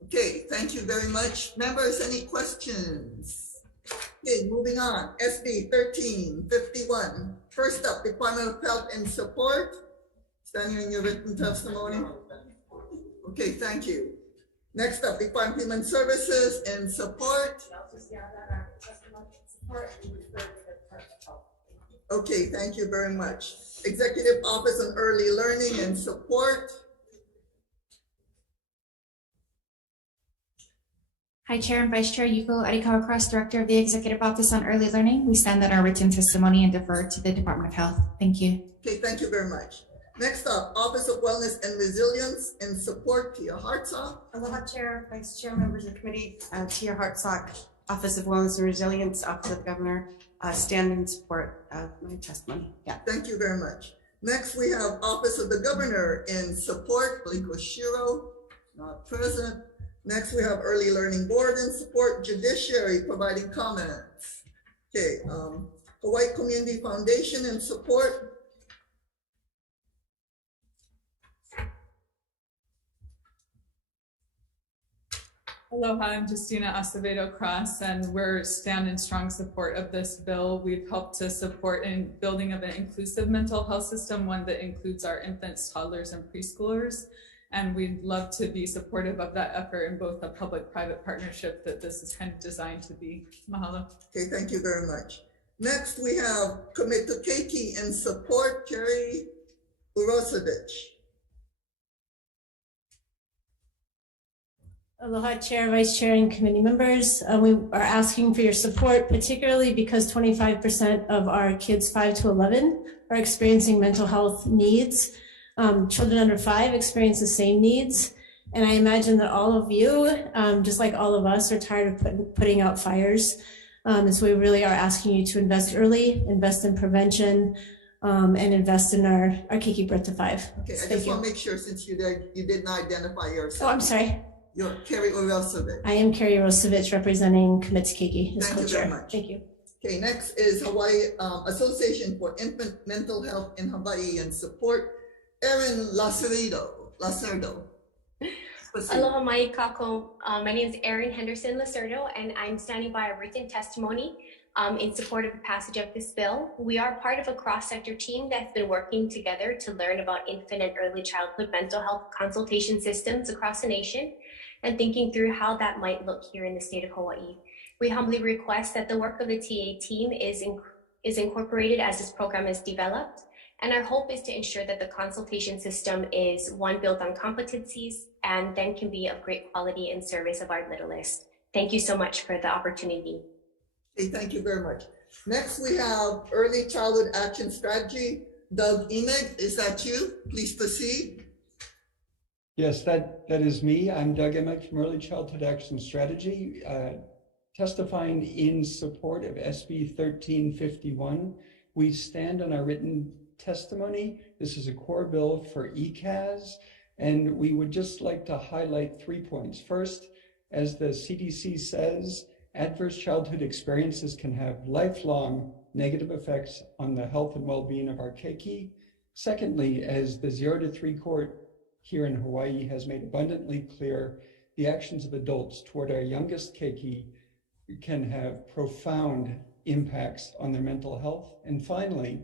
Okay, thank you very much. Members, any questions? Okay, moving on. SB 1351. First up, Department of Health and Support. Standing in your written testimony. Okay, thank you. Next up, Department of Human Services and Support. Okay, thank you very much. Executive Office on Early Learning and Support. Hi, Chair and Vice Chair Yuko Arikawa Cross, Director of the Executive Office on Early Learning. We stand on our written testimony and defer to the Department of Health. Thank you. Okay, thank you very much. Next up, Office of Wellness and Resilience and Support, Tia Hartsock. Aloha Chair, Vice Chair, members of the committee, Tia Hartsock, Office of Wellness and Resilience, Office of the Governor, stand in support of my testimony. Yeah. Thank you very much. Next, we have Office of the Governor in Support, Bliko Shiro, not present. Next, we have Early Learning Board and Support, Judiciary, providing comments. Okay, Hawaii Community Foundation and Support. Aloha, I'm Justina Acevedo Cross, and we're stand in strong support of this bill. We've helped to support in building of an inclusive mental health system, one that includes our infants, toddlers, and preschoolers. And we'd love to be supportive of that effort in both a public-private partnership that this is kind of designed to be. Mahalo. Okay, thank you very much. Next, we have Commit to Keiki and Support, Carrie Urosevich. Aloha Chair, Vice Chair, and committee members. We are asking for your support, particularly because 25% of our kids 5 to 11 are experiencing mental health needs. Children under 5 experience the same needs. And I imagine that all of you, just like all of us, are tired of putting out fires. And so we really are asking you to invest early, invest in prevention, and invest in our Keiki Birth to 5. Okay, I just want to make sure, since you did not identify yourself. Oh, I'm sorry. You're Carrie Urosevich. I am Carrie Urosevich, representing Commit to Keiki as Thank you co-chair. very much. Thank you. Okay, next is Hawaii Association for Infant Mental Health in Hawaii and Support, Erin Lacerdo. Aloha mai kako. My name is Erin Henderson Lacerdo, and I'm standing by a written testimony in support of the passage of this bill. We are part of a cross-sector team that's been working together to learn about infant and early childhood mental health consultation systems across the nation and thinking through how that might look here in the state of Hawaii. We humbly request that the work of the TA team is incorporated as this program is developed. And our hope is to ensure that the consultation system is one built on competencies and then can be of great quality in service of our littlest. Thank you so much for the opportunity. Okay, thank you very much. Next, we have Early Childhood Action Strategy. Doug Emig, is that you? Please proceed. Yes, that is me. I'm Doug Emick from Early Childhood Action Strategy, testifying in support of SB 1351. We stand on our written testimony. This is a core bill for ECAS, and we would just like to highlight 3 points. First, as the CDC says, adverse childhood experiences can have lifelong negative effects on the health and well-being of our keiki. Secondly, as the 0 to 3 court here in Hawaii has made abundantly clear, the actions of adults toward our youngest keiki can have profound impacts on their mental health. And finally,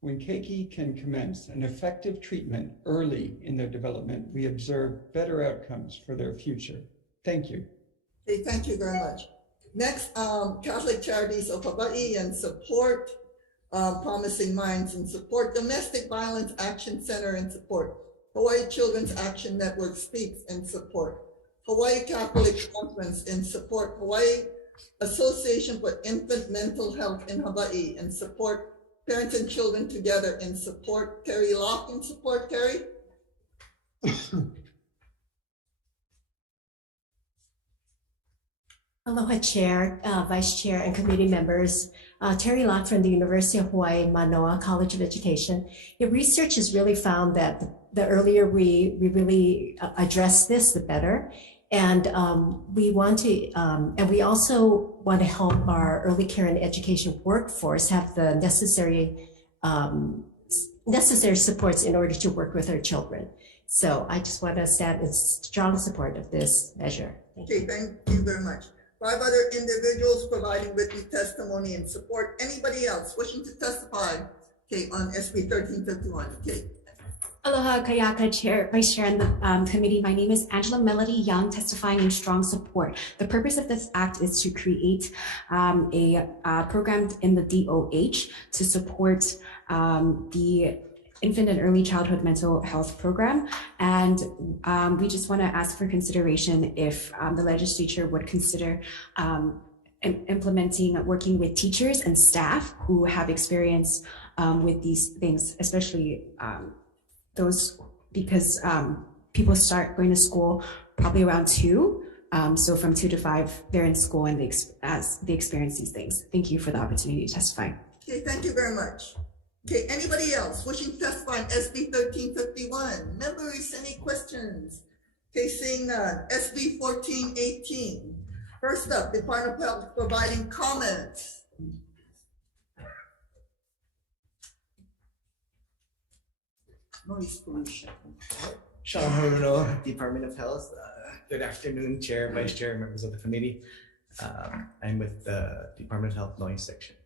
when keiki can commence an effective treatment early in their development, we observe better outcomes for their future. Thank you. Okay, thank you very much. Next, Catholic Charities of Hawaii and support Promising Minds and support Domestic Violence Action Center and support Hawaii Children's Action Network Speaks and support Hawaii Catholic Conference in support Hawaii Association for Infant Mental Health in Hawaii and support Parents and Children Together in support Terry Locke in support Terry. Aloha Chair, Vice Chair, and committee members. Terry Locke from the University of Hawaii Manoa College of Education. Your research has really found that the earlier we really address this, the better. And we want to, and we also want to help our early care and education workforce have the necessary supports in order to work with our children. So I just want to stand in strong support of this measure. Okay, thank you very much. 5 other individuals providing written testimony and support. Anybody else wishing to testify, okay, on SB 1351? Okay. Aloha Kayaka Chair, Vice Chair, and the committee. My name is Angela Melody Young, testifying in strong support. The purpose of this act is to create a program in the DOH to support the Infant and Early Childhood Mental Health Program. And we just want to ask for consideration if the legislature would consider implementing, working with teachers and staff who have experience with these things, especially those, because people start going to school probably around 2. So from 2 to 5, they're in school and as they experience these things. Thank you for the opportunity to testify. Okay, thank you very much. Okay, anybody else wishing to testify on SB 1351? Members, any questions? Okay, seeing none. SB 1418. First up, Department of Health providing comments. Noise pollution. Sean Haruno, Department of Health. Good afternoon, Chair, Vice Chair, members of the committee. I'm with the Department of Health Noise Section.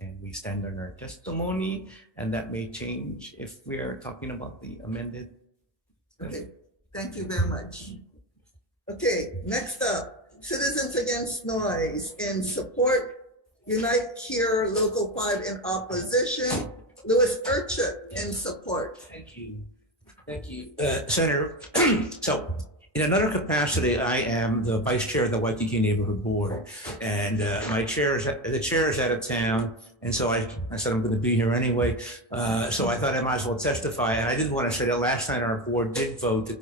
And we stand on our testimony, and that may change if we are talking about the amended. Okay, thank you very much. Okay, next up, Citizens Against Noise in support, Unite Here Local 5 in opposition, Louis Urchip in support. Thank you. Thank you, Senator. So in another capacity, I am the Vice Chair of the Waikiki Neighborhood Board, and the chair is out of town. And so I said, I'm going to be here anyway. So I thought I might as well testify. And I did want to say that last night our board did vote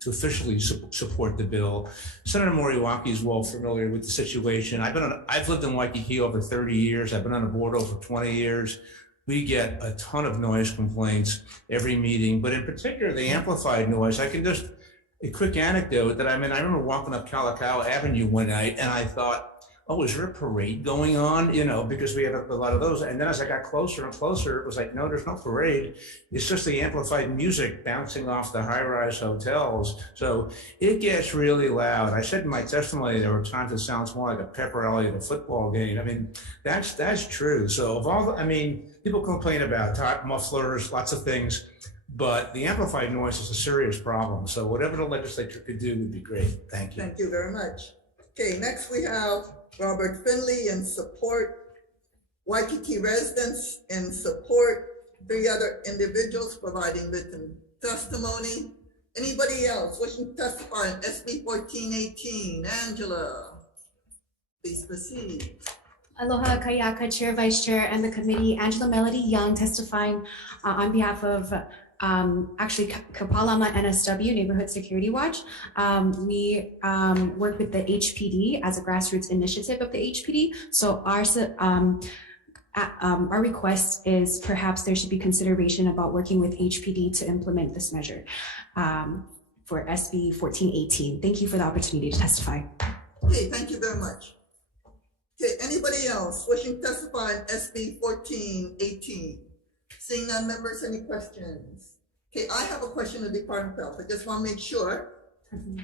to officially support the bill. Senator Moriwaki is well familiar with the situation. I've lived in Waikiki over 30 years. I've been on the board over 20 years. We get a ton of noise complaints every meeting, but in particular, the amplified noise. I can just, a quick anecdote that I remember walking up Kalakaua Avenue one night and I thought, oh, is there a parade going on? You know, because we have a lot of those. And then as I got closer and closer, it was like, no, there's no parade. It's just the amplified music bouncing off the high-rise hotels. So it gets really loud. I said in my testimony, there were times it sounds more like a pep rally at a football game. I mean, that's true. So of all, people complain about top mufflers, lots of things, but the amplified noise is a serious problem. So whatever the legislature could do would be great. Thank you. Thank you very much. Okay, next we have Robert Finley in support, Waikiki residents in support, 3 other individuals providing written testimony. Anybody else wishing to testify on SB 1418? Angela, please proceed. Aloha Kayaka Chair, Vice Chair, and the committee. Angela Melody Young, testifying on behalf of actually Kapalama NSW, Neighborhood Security Watch. We work with the HPD as a grassroots initiative of the HPD. So our request is perhaps there should be consideration about working with HPD to implement this measure for SB 1418. Thank you for the opportunity to testify. Okay, thank you very much. Okay, anybody else wishing to testify on SB 1418? Seeing none, members, any questions? Okay, I have a question of the Department of Health. I just want to make sure.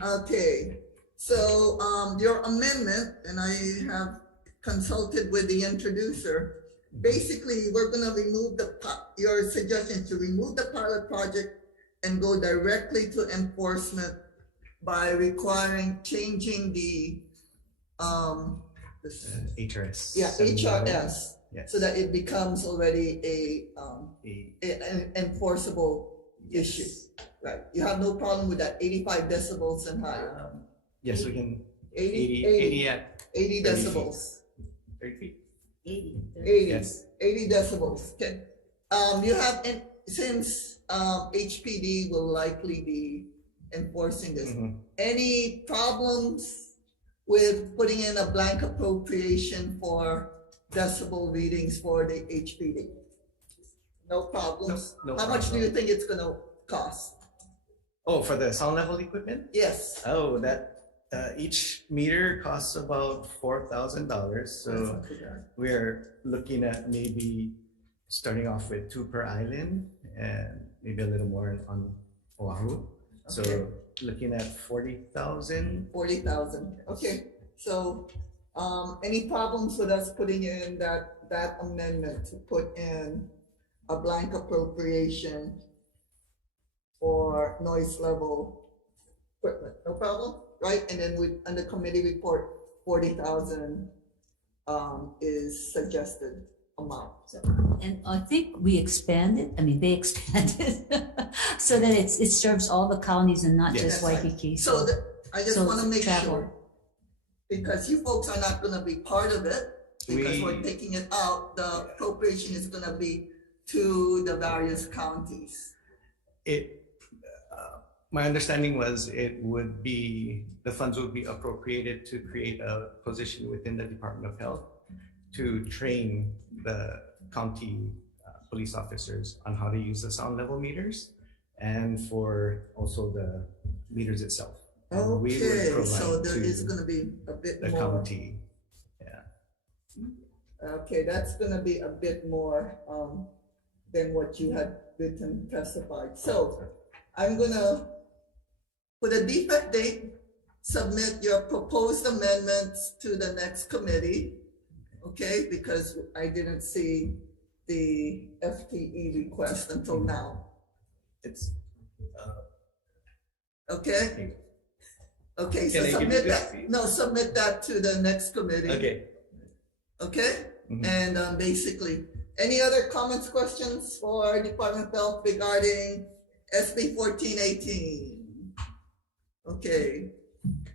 Okay, so your amendment, and I have consulted with the introducer. Basically, we're going to remove your suggestion to remove the pilot project and go directly to enforcement by requiring changing the HRS. Yeah, HRS. Yes. So that it becomes already an enforceable issue. Right. You have no problem with that 85 decibels and higher. Yes, we can. 80 at 80 30 decibels. Feet. 30 feet. 80, Yes. 80 decibels. Okay. You have, since HPD will likely be enforcing this, any problems with putting in a blank appropriation for decibel readings for the HPD? No problems? No How much do problem. you think it's gonna cost? Oh, for the sound level equipment? Yes. Oh, that each meter costs about $4,000. So we're looking at maybe starting off with 2 per island and maybe a little more on Oahu. So looking at 40,000. 40,000. Okay. So any problems with us putting in that amendment to put in a blank appropriation for noise level equipment? No problem, right? And then on the committee report, 40,000 is suggested amount. And I think we expanded, they expanded so that it serves all the counties and not just Waikiki. So I just want to make travel. sure, because you folks are not going to be part of it, because we're taking it out, the appropriation is going to be to the various counties. My understanding was the funds would be appropriated to create a position within the Department of Health to train the county police officers on how to use the sound level meters and for also the meters itself. And we would Okay, provide so there to is going to be a bit the more. county. Okay, that's going to be a bit more than what you had written testified. So I'm going to, for the defect date, submit your proposed amendments to the next committee. Okay, because I didn't see the FTE request until now. It's okay. Okay, so Can I give submit you that. this? No, submit that to the next committee. Okay. Okay, and basically, any other comments, questions for Department of Health regarding SB 1418? Okay,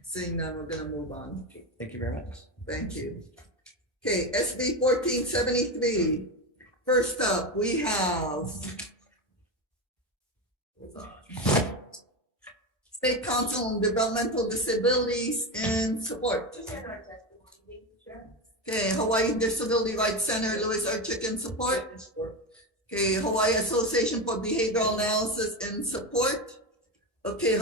seeing none, we're gonna move on. Thank you very much. Thank you. Okay, SB 1473. First up, we have State Council on Developmental Disabilities and Support. Okay, Hawaii Disability Rights Center, Louis Archick in support. Okay, Hawaii Association for Behavioral Analysis in support. Okay,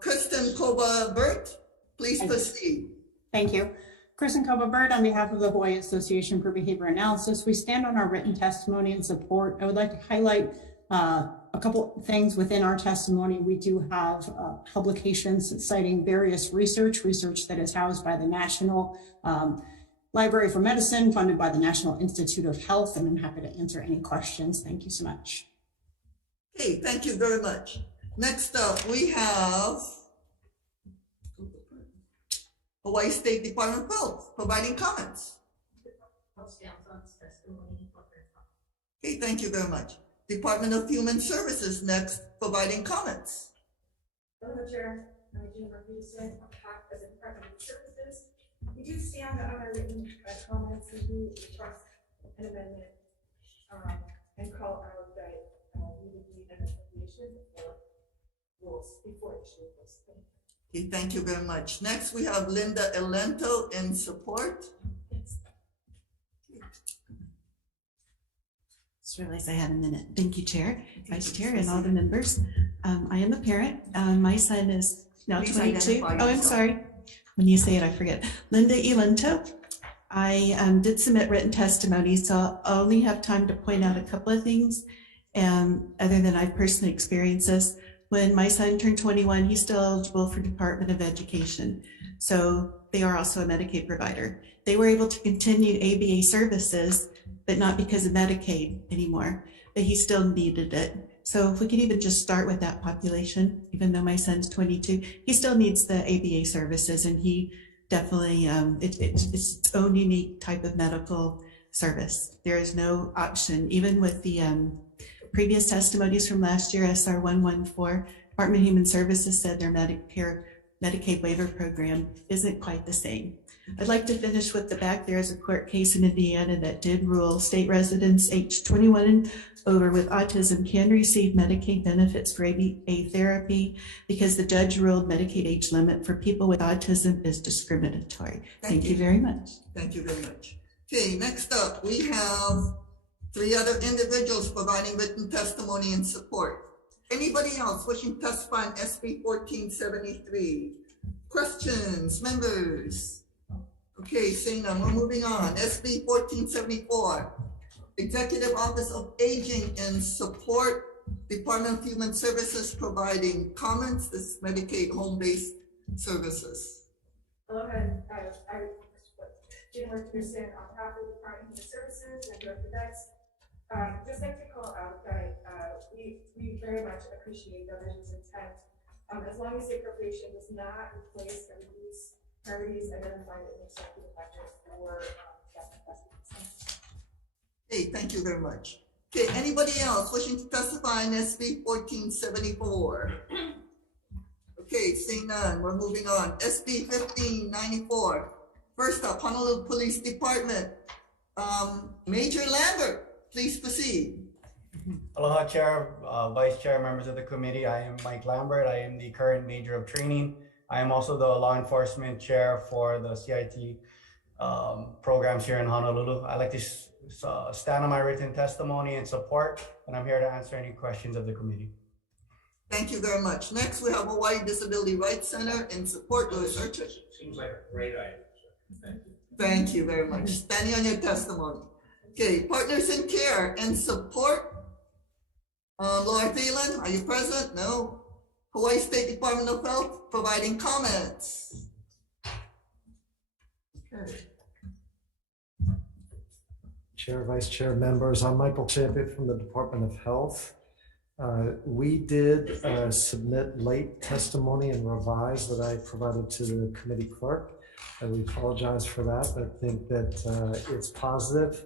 Kristen Kova-Burt, please proceed. Thank you. Kristen Kova-Burt on behalf of the Hawaii Association for Behavior Analysis. We stand on our written testimony and support. I would like to highlight a couple things within our testimony. We do have publications citing various research that is housed by the National Library for Medicine, funded by the National Institute of Health, and I'm happy to answer any questions. Thank you so much. Okay, thank you very much. Next up, we have Hawaii State Department of Health providing comments. Okay, thank you very much. Department of Human Services next providing comments. Hello, Chair. I'm Jennifer Peterson on behalf of the Department of Services. We do stand on our written comments and do request an amendment and call out that we would need an recommendation or rules before issuing those. Okay, thank you very much. Next, we have Linda Elento in support. Just realized I had a minute. Thank you, Chair, Vice Chair, and all the members. I am a parent. My son is now Please 22. identify Oh, I'm yourself. sorry. When you say it, I forget. Linda Elento. I did submit written testimony, so I'll only have time to point out a couple of things. Other than I've personally experienced this. When my son turned 21, he's still eligible for Department of Education. So they are also a Medicaid provider. They were able to continue ABA services, but not because of Medicaid anymore, but he still needed it. So if we could even just start with that population, even though my son's 22, he still needs the ABA services, and he definitely, it's its own unique type of medical service. There is no option, even with the previous testimonies from last year, SR 114, Department of Human Services said their Medicaid waiver program isn't quite the same. I'd like to finish with the back. There is a court case in Indiana that did rule state residents age 21 and over with autism can receive Medicaid benefits for ABA therapy because the judge ruled Medicaid age limit for people with autism is discriminatory. Thank you very much. Thank you very much. Okay, next up, we have 3 other individuals providing written testimony in support. Anybody else wishing to testify on SB 1473? Questions, members? Okay, seeing none, we're moving on. SB 1474, Executive Office of Aging in support, Department of Human Services providing comments. This is Medicaid home-based services. Hello, and I did work to understand on behalf of the Department of Human Services and Director Dex. Just like to call out that we very much appreciate the vision's intent. As long as the appropriation does not replace or reduce priorities identified in the executive budget for capital investments. Hey, thank you very much. Okay, anybody else wishing to testify on SB 1474? Okay, seeing none, we're moving on. SB 1594. First up, Honolulu Police Department. Major Lambert, please proceed. Aloha, Chair, Vice Chair, members of the committee. I am Mike Lambert. I am the current Major of Training. I am also the Law Enforcement Chair for the CIT programs here in Honolulu. I'd like to stand on my written testimony and support, and I'm here to answer any questions of the committee. Thank you very much. Next, we have Hawaii Disability Rights Center in support. Louis Urchin. Seems like a great idea. Thank you. Thank you very much. Standing on your testimony. Okay, Partners in Care and support. Laura Thielen, are you present? No. Hawaii State Department of Health providing comments. Okay. Chair, Vice Chair, members, I'm Michael Champion from the Department of Health. We did submit late testimony and revise that I provided to the committee clerk. And we apologize for that, but I think that it's positive.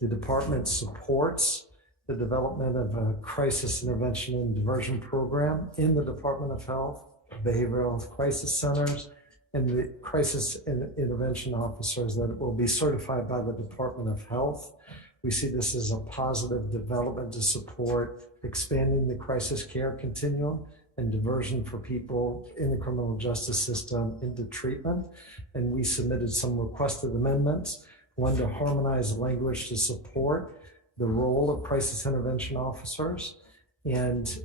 The department supports the development of a crisis intervention and diversion program in the Department of Health, behavioral health crisis centers, and the crisis intervention officers that will be certified by the Department of Health. We see this as a positive development to support expanding the crisis care continuum and diversion for people in the criminal justice system into treatment. And we submitted some requested amendments, one to harmonize language to support the role of crisis intervention officers, and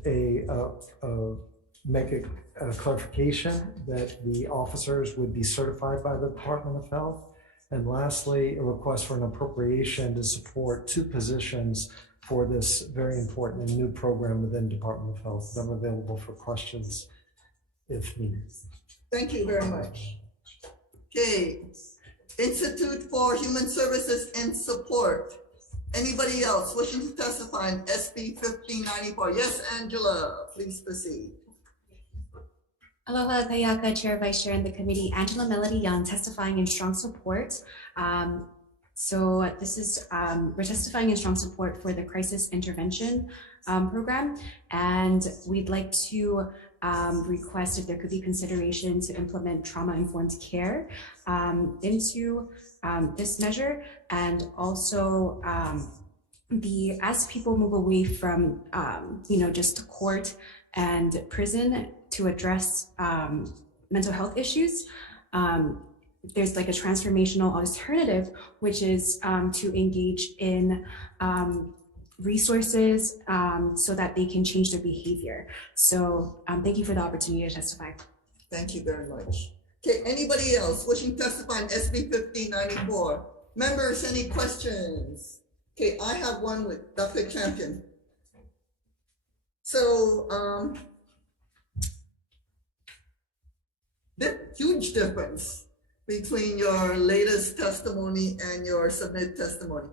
make a clarification that the officers would be certified by the Department of Health. And lastly, a request for an appropriation to support 2 positions for this very important and new program within Department of Health. I'm available for questions if needed. Thank you very much. Okay, Institute for Human Services and Support. Anybody else wishing to testify on SB 1594? Yes, Angela, please proceed. Aloha, Kayaka, Chair, Vice Chair, and the committee. Angela Melody Young, testifying in strong support. So this is, we're testifying in strong support for the crisis intervention program, and we'd like to request if there could be consideration to implement trauma-informed care into this measure, and also as people move away from, just court and prison to address mental health issues, there's like a transformational alternative, which is to engage in resources so that they can change their behavior. So thank you for the opportunity to testify. Thank you very much. Okay, anybody else wishing to testify on SB 1594? Members, any questions? Okay, I have one with Dr. Champion. So, the huge difference between your latest testimony and your submitted testimony.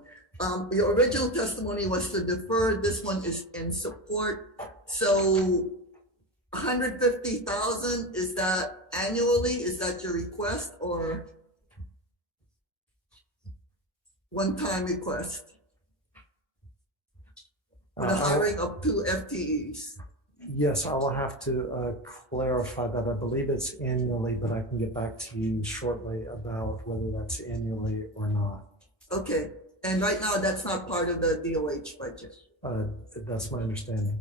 Your original testimony was to defer. This one is in support. So 150,000, is that annually? Is that your request or one-time request? For the hiring of 2 FTEs. Yes, I will have to clarify that. I believe it's annually, but I can get back to you shortly about whether that's annually or not. Okay, and right now that's not part of the DOH budget. That's my understanding.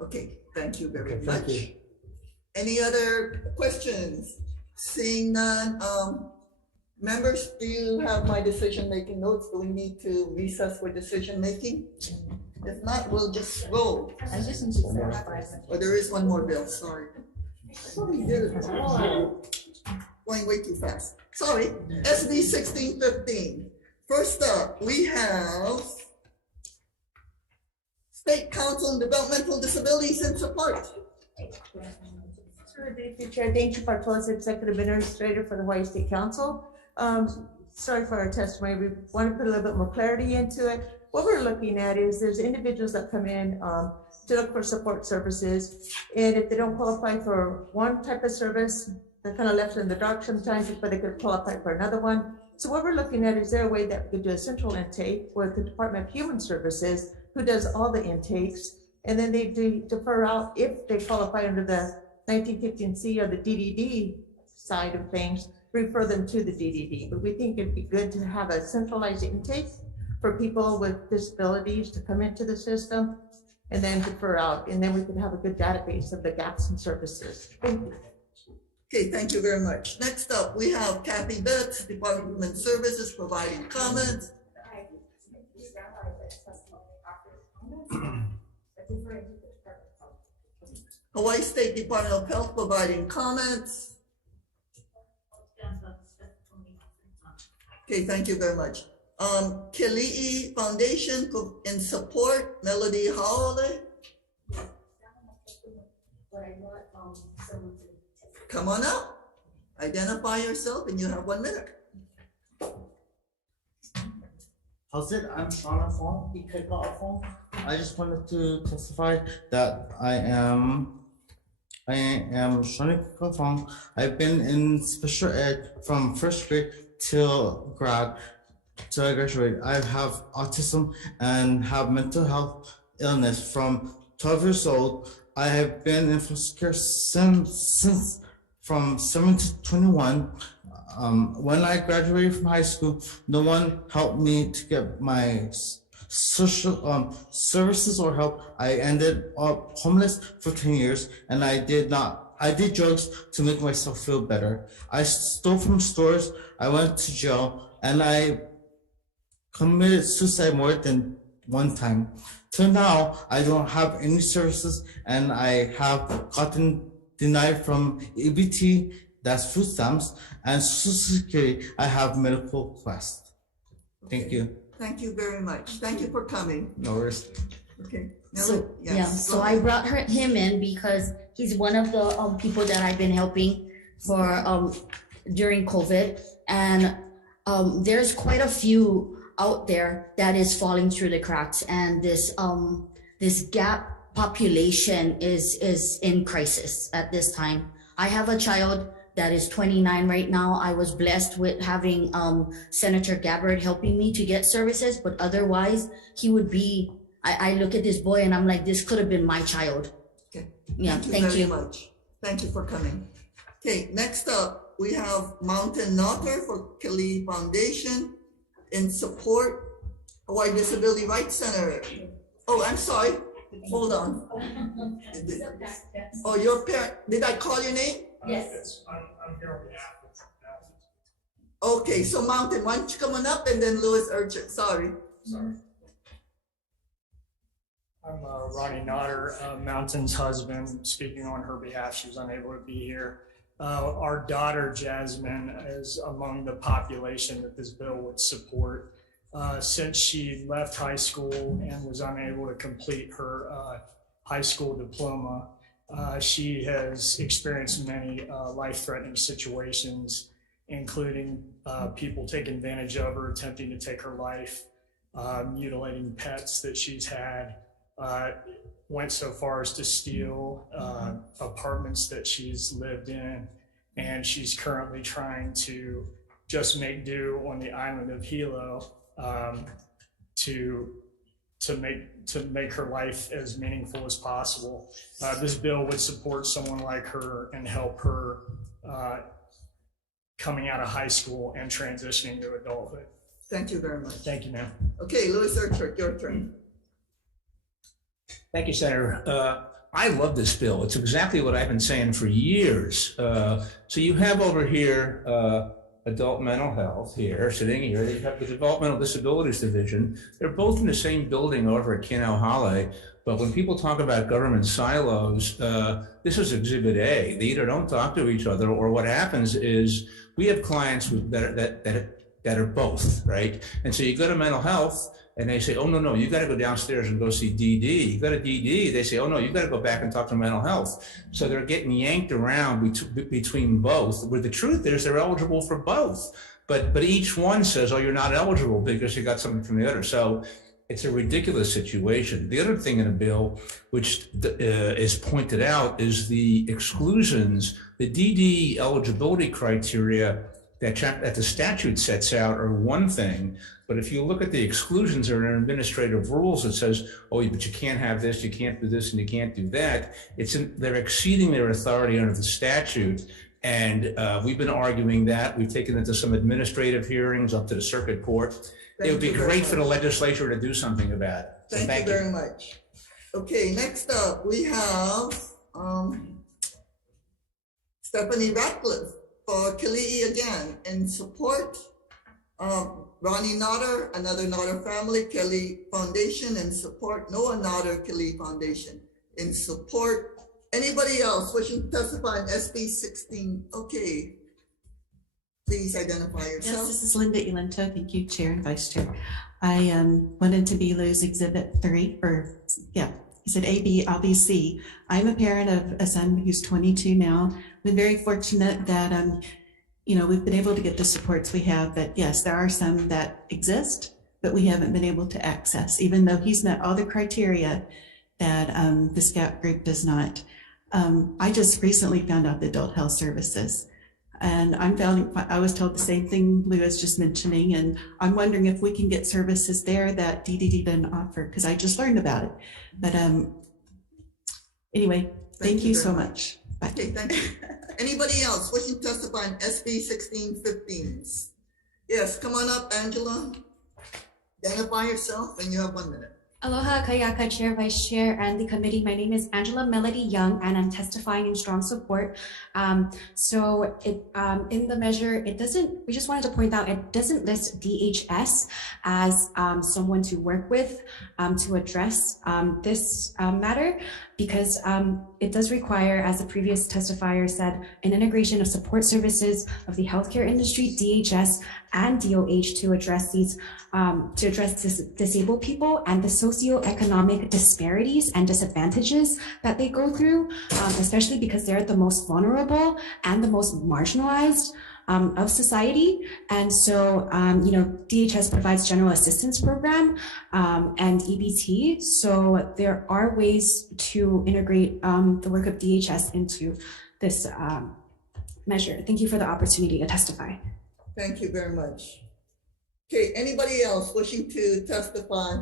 Okay, thank you very much. Thank you. Any other questions? Seeing none, members, do you have my decision-making notes? Do we need to recess for decision-making? If not, we'll just roll. Oh, there is one more bill, sorry. I thought we did it. Oh, going way too fast. Sorry, SB 1615. First up, we have State Council on Developmental Disabilities and Support. Sure, thank you, Chair. Thank you, Bartolos, Executive Administrator for the Hawaii State Council. Sorry for our testimony. We want to put a little bit more clarity into it. What we're looking at is there's individuals that come in to look for support services. And if they don't qualify for one type of service, they're kind of left in the dark sometimes, but they could qualify for another one. So what we're looking at is there a way that we could do a central intake with the Department of Human Services, who does all the intakes, and then they defer out if they qualify under the 1915C or the DDD side of things, refer them to the DDD. But we think it'd be good to have a centralized intake for people with disabilities to come into the system and then defer out. And then we could have a good database of the gaps in services. Thank you. Okay, thank you very much. Next up, we have Kathy Betts, Department of Human Services, providing comments. Hawaii State Department of Health providing comments. Okay, thank you very much. Kili'i Foundation in support, Melody Holiday. Come on up, identify yourself, and you have 1 minute. How's it? I'm Shauna Fong, Fong. I just wanted to testify that I am Shauna Fong. I've been in special ed from first grade till grad. So I graduated. I have autism and have mental health illness from 12 years old. I have been in foster care since from 7 to 21. When I graduated from high school, no one helped me to get my social services or help. I ended up homeless for 10 years, and I did drugs to make myself feel better. I stole from stores. I went to jail, and I committed suicide more than one time. Till now, I don't have any services, and I have gotten denied from EBT, that's food stamps, and Social Security. I have medical request. Thank you. Thank you very much. Thank you for coming. No worries. Okay. So, yes, yeah, so I brought him in because he's one of the people that I've been helping for during COVID, and there's quite a few out there that is falling through the cracks, and this gap population is in crisis at this time. I have a child that is 29 right now. I was blessed with having Senator Gabbard helping me to get services, but otherwise he would be, I look at this boy and I'm like, this could have been my child. Okay. Yeah, Thank you very much. Thank you for coming. Okay, next up, we have Mountain Knocker for Kili'i Foundation in support. Hawaii Disability Rights Center. Oh, I'm sorry. Hold on. Oh, your parent, did I call your name? Yes. I'm here on behalf of. Okay, so Mountain, why don't you come on up, and then Louis Urchin, sorry. Sorry. I'm Ronnie Nodder, Mountain's husband, speaking on her behalf. She was unable to be here. Our daughter, Jasmine, is among the population that this bill would support. Since she left high school and was unable to complete her high school diploma, she has experienced many life-threatening situations, including people taking advantage of her, attempting to take her life, mutilating pets that she's had, went so far as to steal apartments that she's lived in, and she's currently trying to just make do on the island of Hilo to make her life as meaningful as possible. This bill would support someone like her and help her coming out of high school and transitioning to adulthood. Thank you very much. Thank you, ma'am. Okay, Louis Urchin, your turn. Thank you, Senator. I love this bill. It's exactly what I've been saying for years. So you have over here adult mental health here, sitting here. You have the Developmental Disabilities Division. They're both in the same building over at Kinohale. But when people talk about government silos, this is Exhibit A. They either don't talk to each other, or what happens is we have clients that are both, right? And so you go to mental health, and they say, oh, no, you got to go downstairs and go see DD. You go to DD, they say, oh, no, you got to go back and talk to mental health. So they're getting yanked around between both, where the truth is they're eligible for both. But each one says, oh, you're not eligible because you got something from the other. So it's a ridiculous situation. The other thing in the bill, which is pointed out, is the exclusions. The DD eligibility criteria that the statute sets out are one thing, but if you look at the exclusions or administrative rules, it says, oh, but you can't have this, you can't do this, and you can't do that. They're exceeding their authority under the statute, and we've been arguing that. We've taken it to some administrative hearings up to the circuit court. It would be great for the legislature to do something about it. So Thank you very much. Okay, next up we have Stephanie Ratcliffe for Kali'i again, in support of Ronnie Nodder, another Nodder family, Kelly Foundation, in support Noah Nodder, Kelly Foundation, in support. Anybody else wishing to testify on SB 16? Okay, please identify yourself. Yes, this is Linda Ilento. Thank you, Chair and Vice Chair. I wanted to be Lou's Exhibit 3, or yeah, he said A, B, I'll be C. I'm a parent of a son who's 22 now. Been very fortunate that we've been able to get the supports we have, but yes, there are some that exist, but we haven't been able to access, even though he's met all the criteria that the SCAP group does not. I just recently found out the adult health services, and I was told the same thing Lou was just mentioning, and I'm wondering if we can get services there that DDD didn't offer, because I just learned about it. But anyway, thank you so much. Bye. Okay, thank you. Anybody else wishing to testify on SB 1615s? Yes, come on up, Angela. Identify yourself, and you have 1 minute. Aloha, Kayaka, Chair, Vice Chair, and the committee. My name is Angela Melody Young, and I'm testifying in strong support. In the measure, we just wanted to point out, it doesn't list DHS as someone to work with to address this matter, because it does require, as the previous testifier said, an integration of support services of the healthcare industry, DHS, and DOH to address disabled people and the socioeconomic disparities and disadvantages that they go through, especially because they're the most vulnerable and the most marginalized of society. And so, DHS provides general assistance program and EBT. So there are ways to integrate the work of DHS into this measure. Thank you for the opportunity to testify. Thank you very much. Okay, anybody else wishing to testify?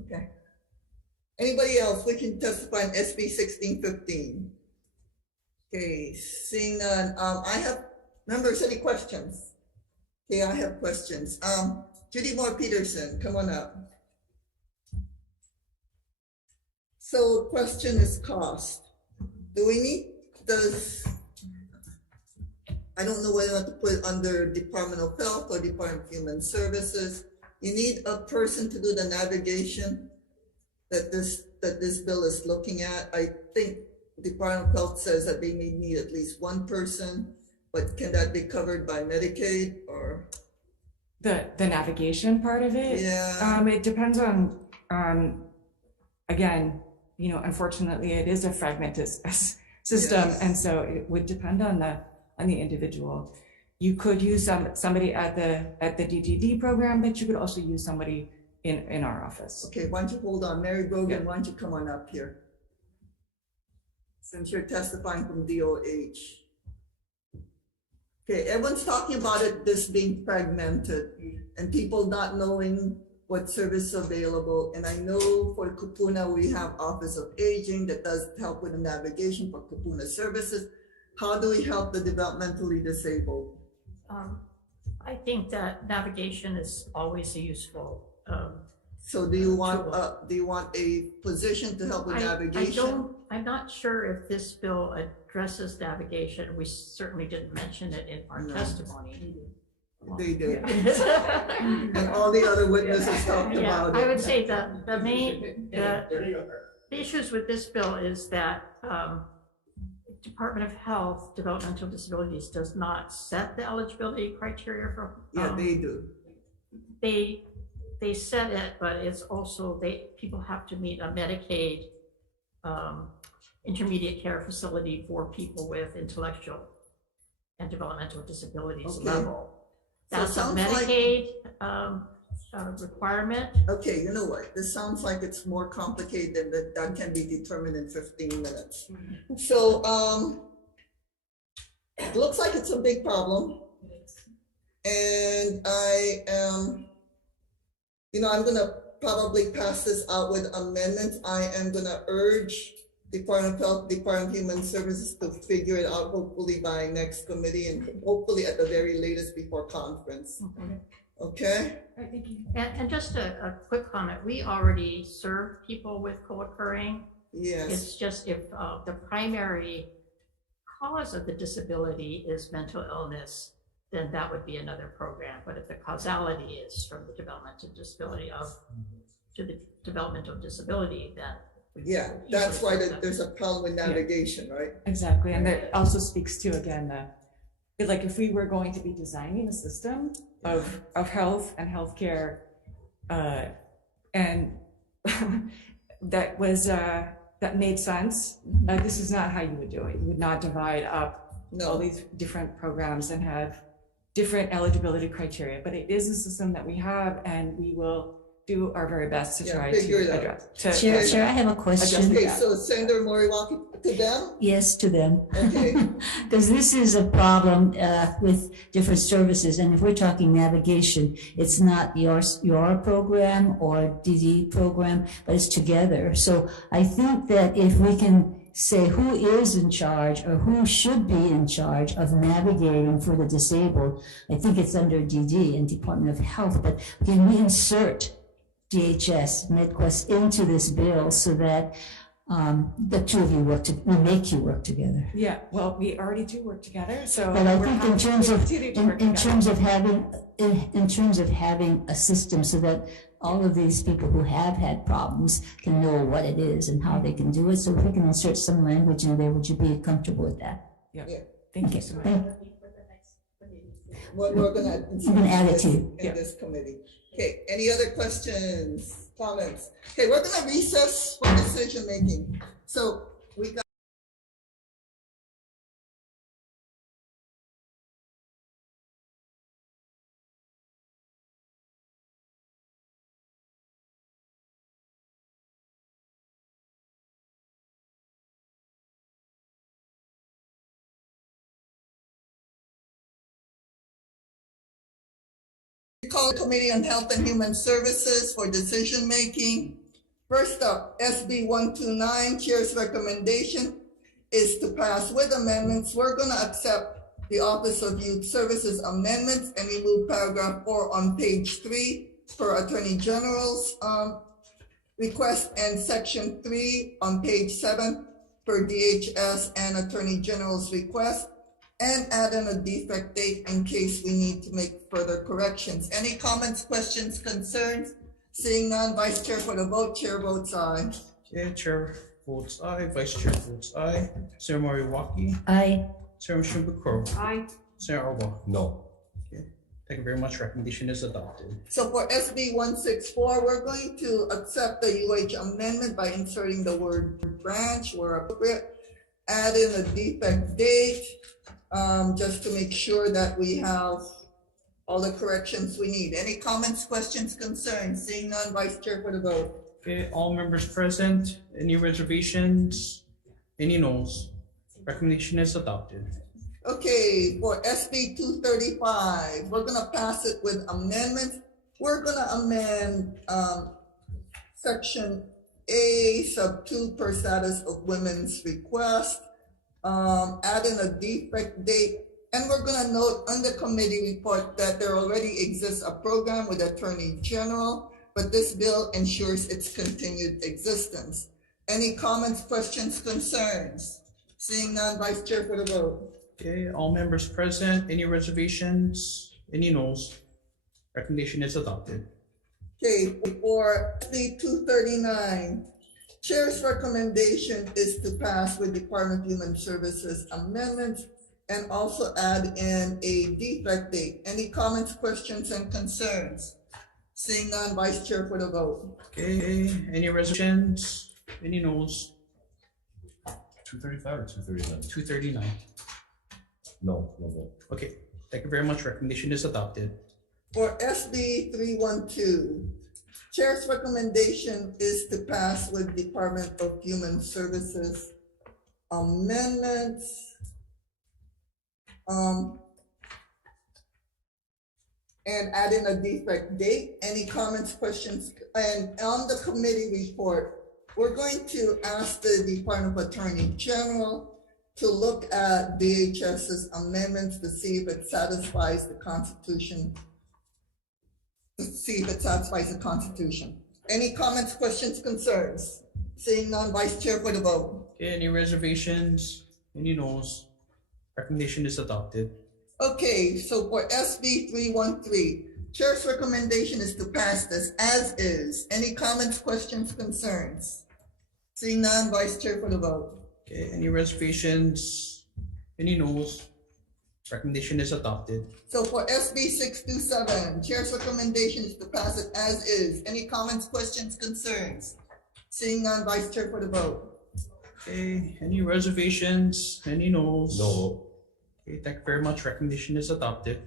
Okay. Anybody else wishing to testify on SB 1615? Okay, seeing none. I have members, any questions? Okay, I have questions. Judy Moore Peterson, come on up. So question is cost. Do we need, I don't know whether to put it under Department of Health or Department of Human Services. You need a person to do the navigation that this bill is looking at. I think Department of Health says that they may need at least one person, but can that be covered by Medicaid or? The navigation part of it? Yeah. It depends on, again, you know, unfortunately, it is a fragmented system, Yes. and so it would depend on the individual. You could use somebody at the DTD program, but you could also use somebody in our office. Okay, why don't you hold on, Mary Brogan, why don't you come on up here? Since you're testifying from DOH. Okay, everyone's talking about this being fragmented and people not knowing what service is available. And I know for Kupuna, we have Office of Aging that does help with the navigation for Kupuna services. How do we help the developmentally disabled? I think that navigation is always a useful. So do you want a position to help with navigation? I'm not sure if this bill addresses navigation. We certainly didn't mention it in our testimony. They did. And all the other witnesses talked about it. I would say that the issues with this bill is that Department of Health Developmental Disabilities does not set the eligibility criteria for. Yeah, they do. They set it, but it's also people have to meet a Medicaid intermediate care facility for people with intellectual and developmental disabilities level. That's a Medicaid requirement. Okay, you know what? This sounds like it's more complicated than that can be determined in 15 minutes. So it looks like it's a big problem. And I am, I'm gonna probably pass this out with amendments. I am gonna urge Department of Health, Department of Human Services to figure it out hopefully by next committee and hopefully at the very latest before conference. Okay? Thank you. And just a quick comment, we already serve people with co-occurring. Yes. It's just if the primary cause of the disability is mental illness, then that would be another program. But if the causality is from the developmental disability to the developmental disability, then yeah, that's why there's a problem with navigation, right? Exactly, and that also speaks to, again, like if we were going to be designing a system of health and healthcare, and that made sense, this is not how you would do it. You would not divide up all these different programs and have different eligibility criteria, but it is a system that we have, and we will do our very best to try to address. Chair, I have a question. Okay, so Senator Moriwaki, to them? Yes, to them. Okay. Because this is a problem with different services, and if we're talking navigation, it's not your program or DD program, but it's together. So I think that if we can say who is in charge or who should be in charge of navigating for the disabled, I think it's under DD and Department of Health, but can we insert DHS, MedQuest into this bill so that the two of you we make you work together? Yeah, well, we already do work together. So, but I think in terms of having a system so that all of these people who have had problems can know what it is and how they can do it. So if we can insert some language in there, would you be comfortable with that? Yeah. Thank you so much. We're gonna add it to you in this committee. Okay, any other questions, comments? Okay, we're gonna recess for decision making. So we got call the Committee on Health and Human Services for decision making. First up, SB 129, Chair's recommendation is to pass with amendments. We're going to accept the Office of Youth Services amendments and remove paragraph 4 on page 3 per Attorney General's request, and section 3 on page 7 per DHS and Attorney General's request, and add in a defect date in case we need to make further corrections. Any comments, questions, concerns? Seeing none, Vice Chair for the vote, Chair votes aye. Okay, Chair votes aye, Vice Chair votes aye. Senator Moriwaki. Aye. Senator Shimbukuro. Aye. Senator Oba. No. Okay, thank you very much. Recommendation is adopted. So for SB 164, we're going to accept the UH amendment by inserting the word branch where appropriate, add in a defect date, just to make sure that we have all the corrections we need. Any comments, questions, concerns? Seeing none, Vice Chair for the vote. Okay, all members present, any reservations, any noes? Recommendation is adopted. Okay, for SB 235, we're gonna pass it with amendments. We're gonna amend section A sub 2 per status of women's request, add in a defect date, and we're gonna note on the committee report that there already exists a program with Attorney General, but this bill ensures its continued existence. Any comments, questions, concerns? Seeing none, Vice Chair for the vote. Okay, all members present, any reservations, any noes? Recommendation is adopted. Okay, for SB 239, Chair's recommendation is to pass with Department of Human Services amendments and also add in a defect date. Any comments, questions, and concerns? Seeing none, Vice Chair for the vote. Okay, any reservations, any noes? 235 or 239? 239. No, no vote. Okay, thank you very much. Recommendation is adopted. For SB 312, Chair's recommendation is to pass with Department of Human Services amendments. And add in a defect date. Any comments, questions? And on the committee report, we're going to ask the Department of Attorney General to look at DHS's amendments to see if it satisfies the Constitution. Any comments, questions, concerns? Seeing none, Vice Chair for the vote. Okay, any reservations, any noes? Recommendation is adopted. Okay, so for SB 313, Chair's recommendation is to pass this as is. Any comments, questions, concerns? Seeing none, Vice Chair for the vote. Okay, any reservations, any noes? Recommendation is adopted. So for SB 627, Chair's recommendation is to pass it as is. Any comments, questions, concerns? Seeing none, Vice Chair for the vote. Okay, any reservations, any noes? No. Okay, thank you very much. Recommendation is adopted.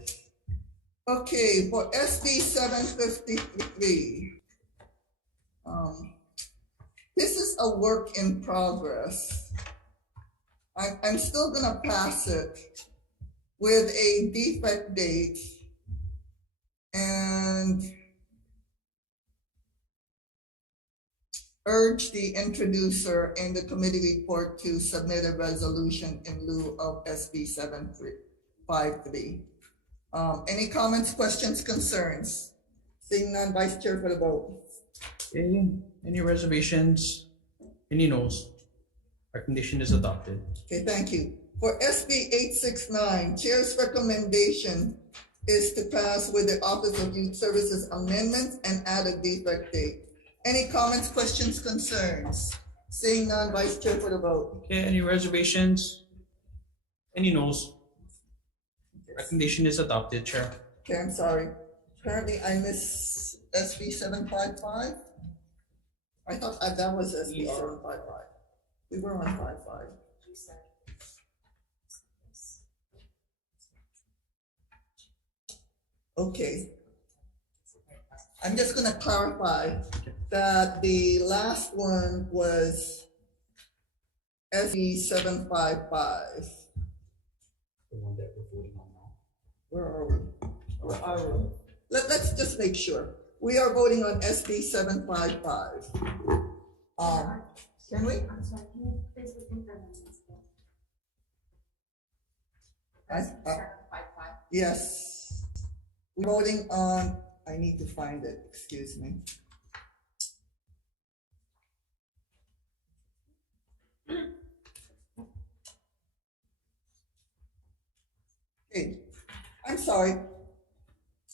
Okay, for SB 753, this is a work in progress. I'm still gonna pass it with a defect date and urge the introducer in the committee report to submit a resolution in lieu of SB 753. Any comments, questions, concerns? Seeing none, Vice Chair for the vote. Okay, any reservations, any noes? Recommendation is adopted. Okay, thank you. For SB 869, Chair's recommendation is to pass with the Office of Youth Services amendments and add a defect date. Any comments, questions, concerns? Seeing none, Vice Chair for the vote. Okay, any reservations, any noes? Recommendation is adopted, Chair. Okay, I'm sorry. Apparently I missed SB 755. I thought that was SB 755. We were on 55. Okay. I'm just gonna clarify that the last one was SB 755. The one that we're voting on now. Where are we? Where are we? Let's just make sure. We are voting on SB 755. Can we? Yes. We're voting on, I need to find it, excuse me. Okay, I'm sorry.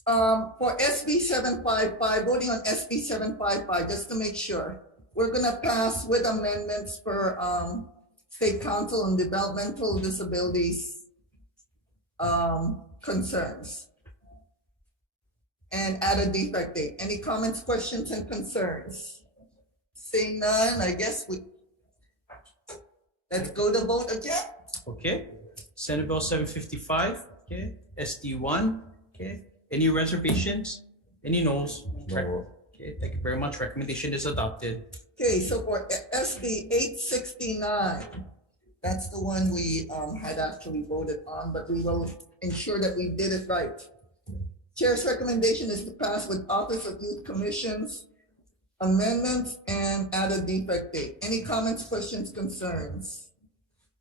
For SB 755, voting on SB 755, just to make sure, we're gonna pass with amendments for State Council on Developmental Disabilities concerns. And add a defect date. Any comments, questions, and concerns? Seeing none, I guess let's go to vote again. Okay, Senate Bill 755, okay, SD1, okay. Any reservations? Any noes? No. Okay, thank you very much. Recommendation is adopted. Okay, so for SB 869, that's the one we had actually voted on, but we will ensure that we did it right. Chair's recommendation is to pass with Office of Youth Commissions amendments and add a defect date. Any comments, questions, concerns?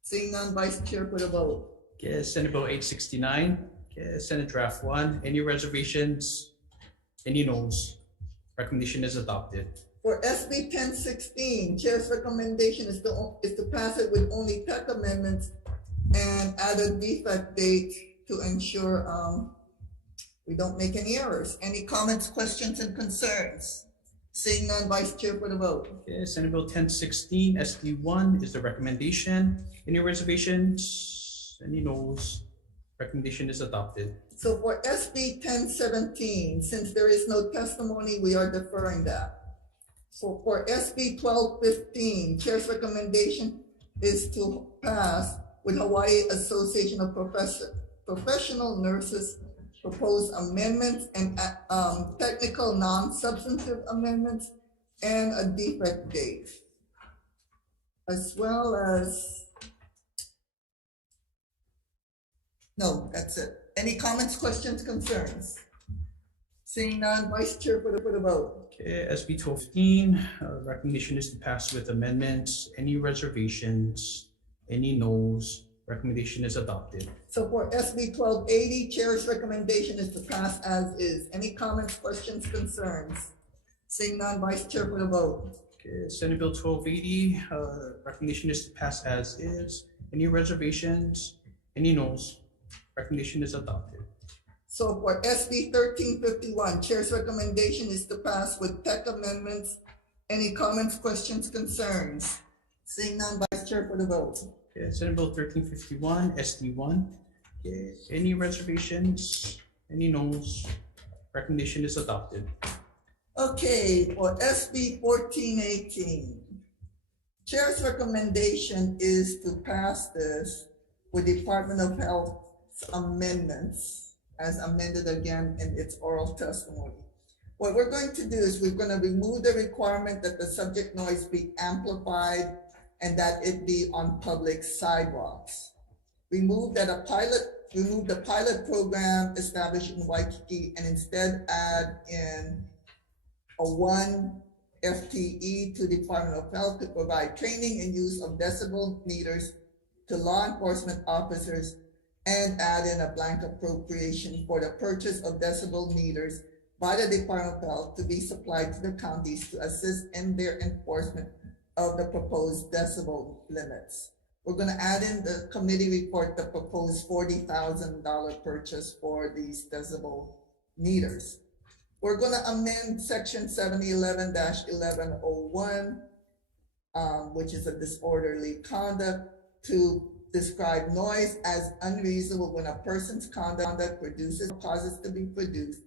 Seeing none, Vice Chair, put a vote. Okay, Senate Bill 869, okay, Senate Draft 1. Any reservations? Any noes? Recommendation is adopted. For SB 1016, Chair's recommendation is to pass it with only tech amendments and add a defect date to ensure we don't make any errors. Any comments, questions, and concerns? Seeing none, Vice Chair, for the vote. Okay, Senate Bill 1016, SD1 is the recommendation. Any reservations? Any noes? Recommendation is adopted. So for SB 1017, since there is no testimony, we are deferring that. So for SB 1215, Chair's recommendation is to pass with Hawai'i Association of Professional Nurses proposed amendments and technical non-substantive amendments and a defect date, as well as, no, that's it. Any comments, questions, concerns? Seeing none, Vice Chair, for the vote. Okay, SB 1215, recommendation is to pass with amendments. Any reservations? Any noes? Recommendation is adopted. So for SB 1280, Chair's recommendation is to pass as is. Any comments, questions, concerns? Seeing none, Vice Chair, for the vote. Okay, Senate Bill 1280, recommendation is to pass as is. Any reservations? Any noes? Recommendation is adopted. So for SB 1351, Chair's recommendation is to pass with tech amendments. Any comments, questions, concerns? Seeing none, Vice Chair, for the vote. Okay, Senate Bill 1351, SD1. Okay, any reservations? Any noes? Recommendation is adopted. Okay, for SB 1418, Chair's recommendation is to pass this with Department of Health amendments as amended again in its oral testimony. What we're going to do is we're going to remove the requirement that the subject noise be amplified and that it be on public sidewalks. Remove the pilot program established in Waikiki and instead add in a 1 FTE to Department of Health to provide training and use of decibel meters to law enforcement officers and add in a blank appropriation for the purchase of decibel meters by the Department of Health to be supplied to the counties to assist in their enforcement of the proposed decibel limits. We're going to add in the committee report the proposed $40,000 purchase for these decibel meters. We're going to amend section 7011-1101, which is a disorderly conduct, to describe noise as unreasonable when a person's conduct produces or causes to be produced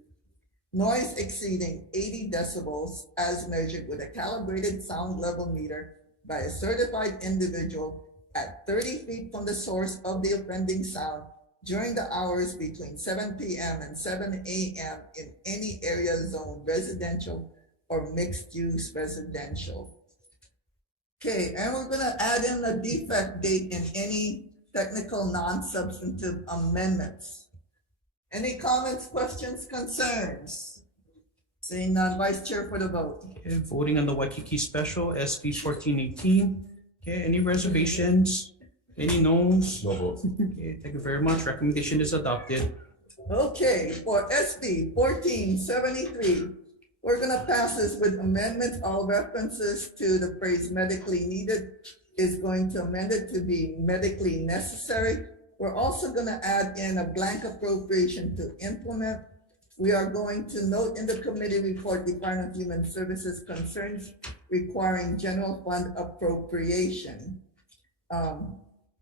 noise exceeding 80 decibels as measured with a calibrated sound level meter by a certified individual at 30 feet from the source of the offending sound during the hours between 7 p.m. and 7 a.m. in any area zone, residential or mixed use residential. Okay, and we're gonna add in a defect date in any technical non-substantive amendments. Any comments, questions, concerns? Seeing none, Vice Chair, for the vote. Okay, voting on the Waikiki Special, SB 1418. Okay, any reservations? Any noes? No vote. Okay, thank you very much. Recommendation is adopted. Okay, for SB 1473, we're gonna pass this with amendments. All references to the phrase medically needed is going to amend it to be medically necessary. We're also gonna add in a blank appropriation to implement. We are going to note in the committee report Department of Human Services concerns requiring general fund appropriation.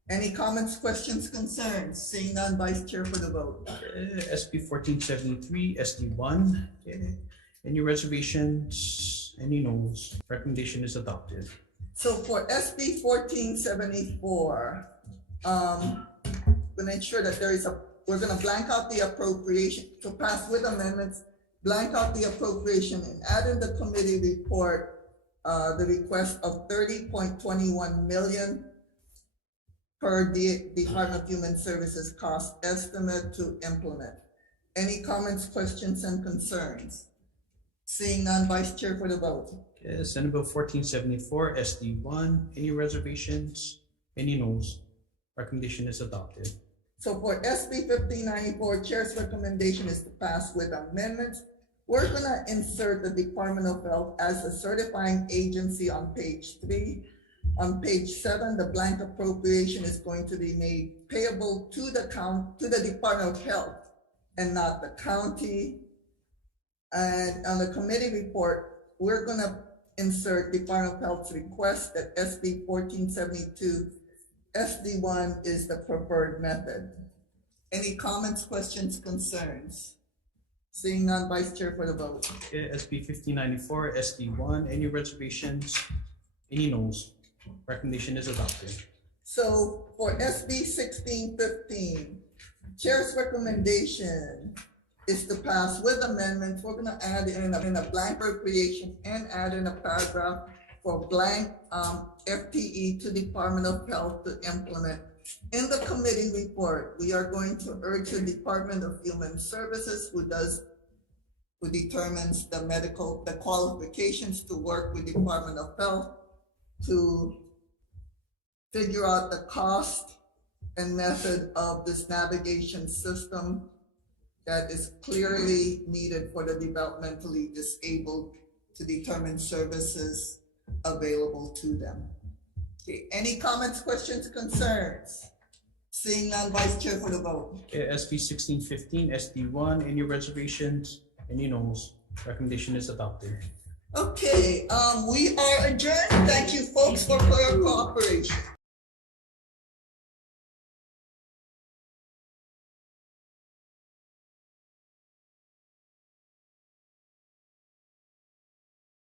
Any comments, questions, concerns? Seeing none, Vice Chair for the vote. SB 1473, SD1. Okay. Any reservations? Any noes? Recommendation is adopted. So for SB 1474, gonna ensure that we're gonna blank out the appropriation to pass with amendments, blank out the appropriation and add in the committee report the request of 30.21 million per the Department of Human Services cost estimate to implement. Any comments, questions, and concerns? Seeing none, Vice Chair for the vote. Okay, Senate Bill 1474, SD1. Any reservations? Any noes? Recommendation is adopted. So for SB 1594, Chair's recommendation is to pass with amendments. We're gonna insert the Department of Health as the certifying agency on page 3. On page 7, the blank appropriation is going to be made payable to the Department of Health and not the county. And on the committee report, we're gonna insert Department of Health's request that SB 1472 SD1 is the preferred method. Any comments, questions, concerns? Seeing none, Vice Chair for the vote. Okay, SB 1594, SD1. Any reservations? Any noes? Recommendation is adopted. So for SB 1615, Chair's recommendation is to pass with amendments. We're gonna add in a blank appropriation and add in a paragraph for blank FTE to Department of Health to implement. In the committee report, we are going to urge the Department of Human Services, who determines the qualifications to work with Department of Health, to figure out the cost and method of this navigation system that is clearly needed for the developmentally disabled to determine services available to them. Okay, any comments, questions, concerns? Seeing none, Vice Chair for the vote. Okay, SB 1615, SD1. Any reservations? Any noes? Recommendation is adopted. Okay, we are adjourned. Thank you folks for your cooperation.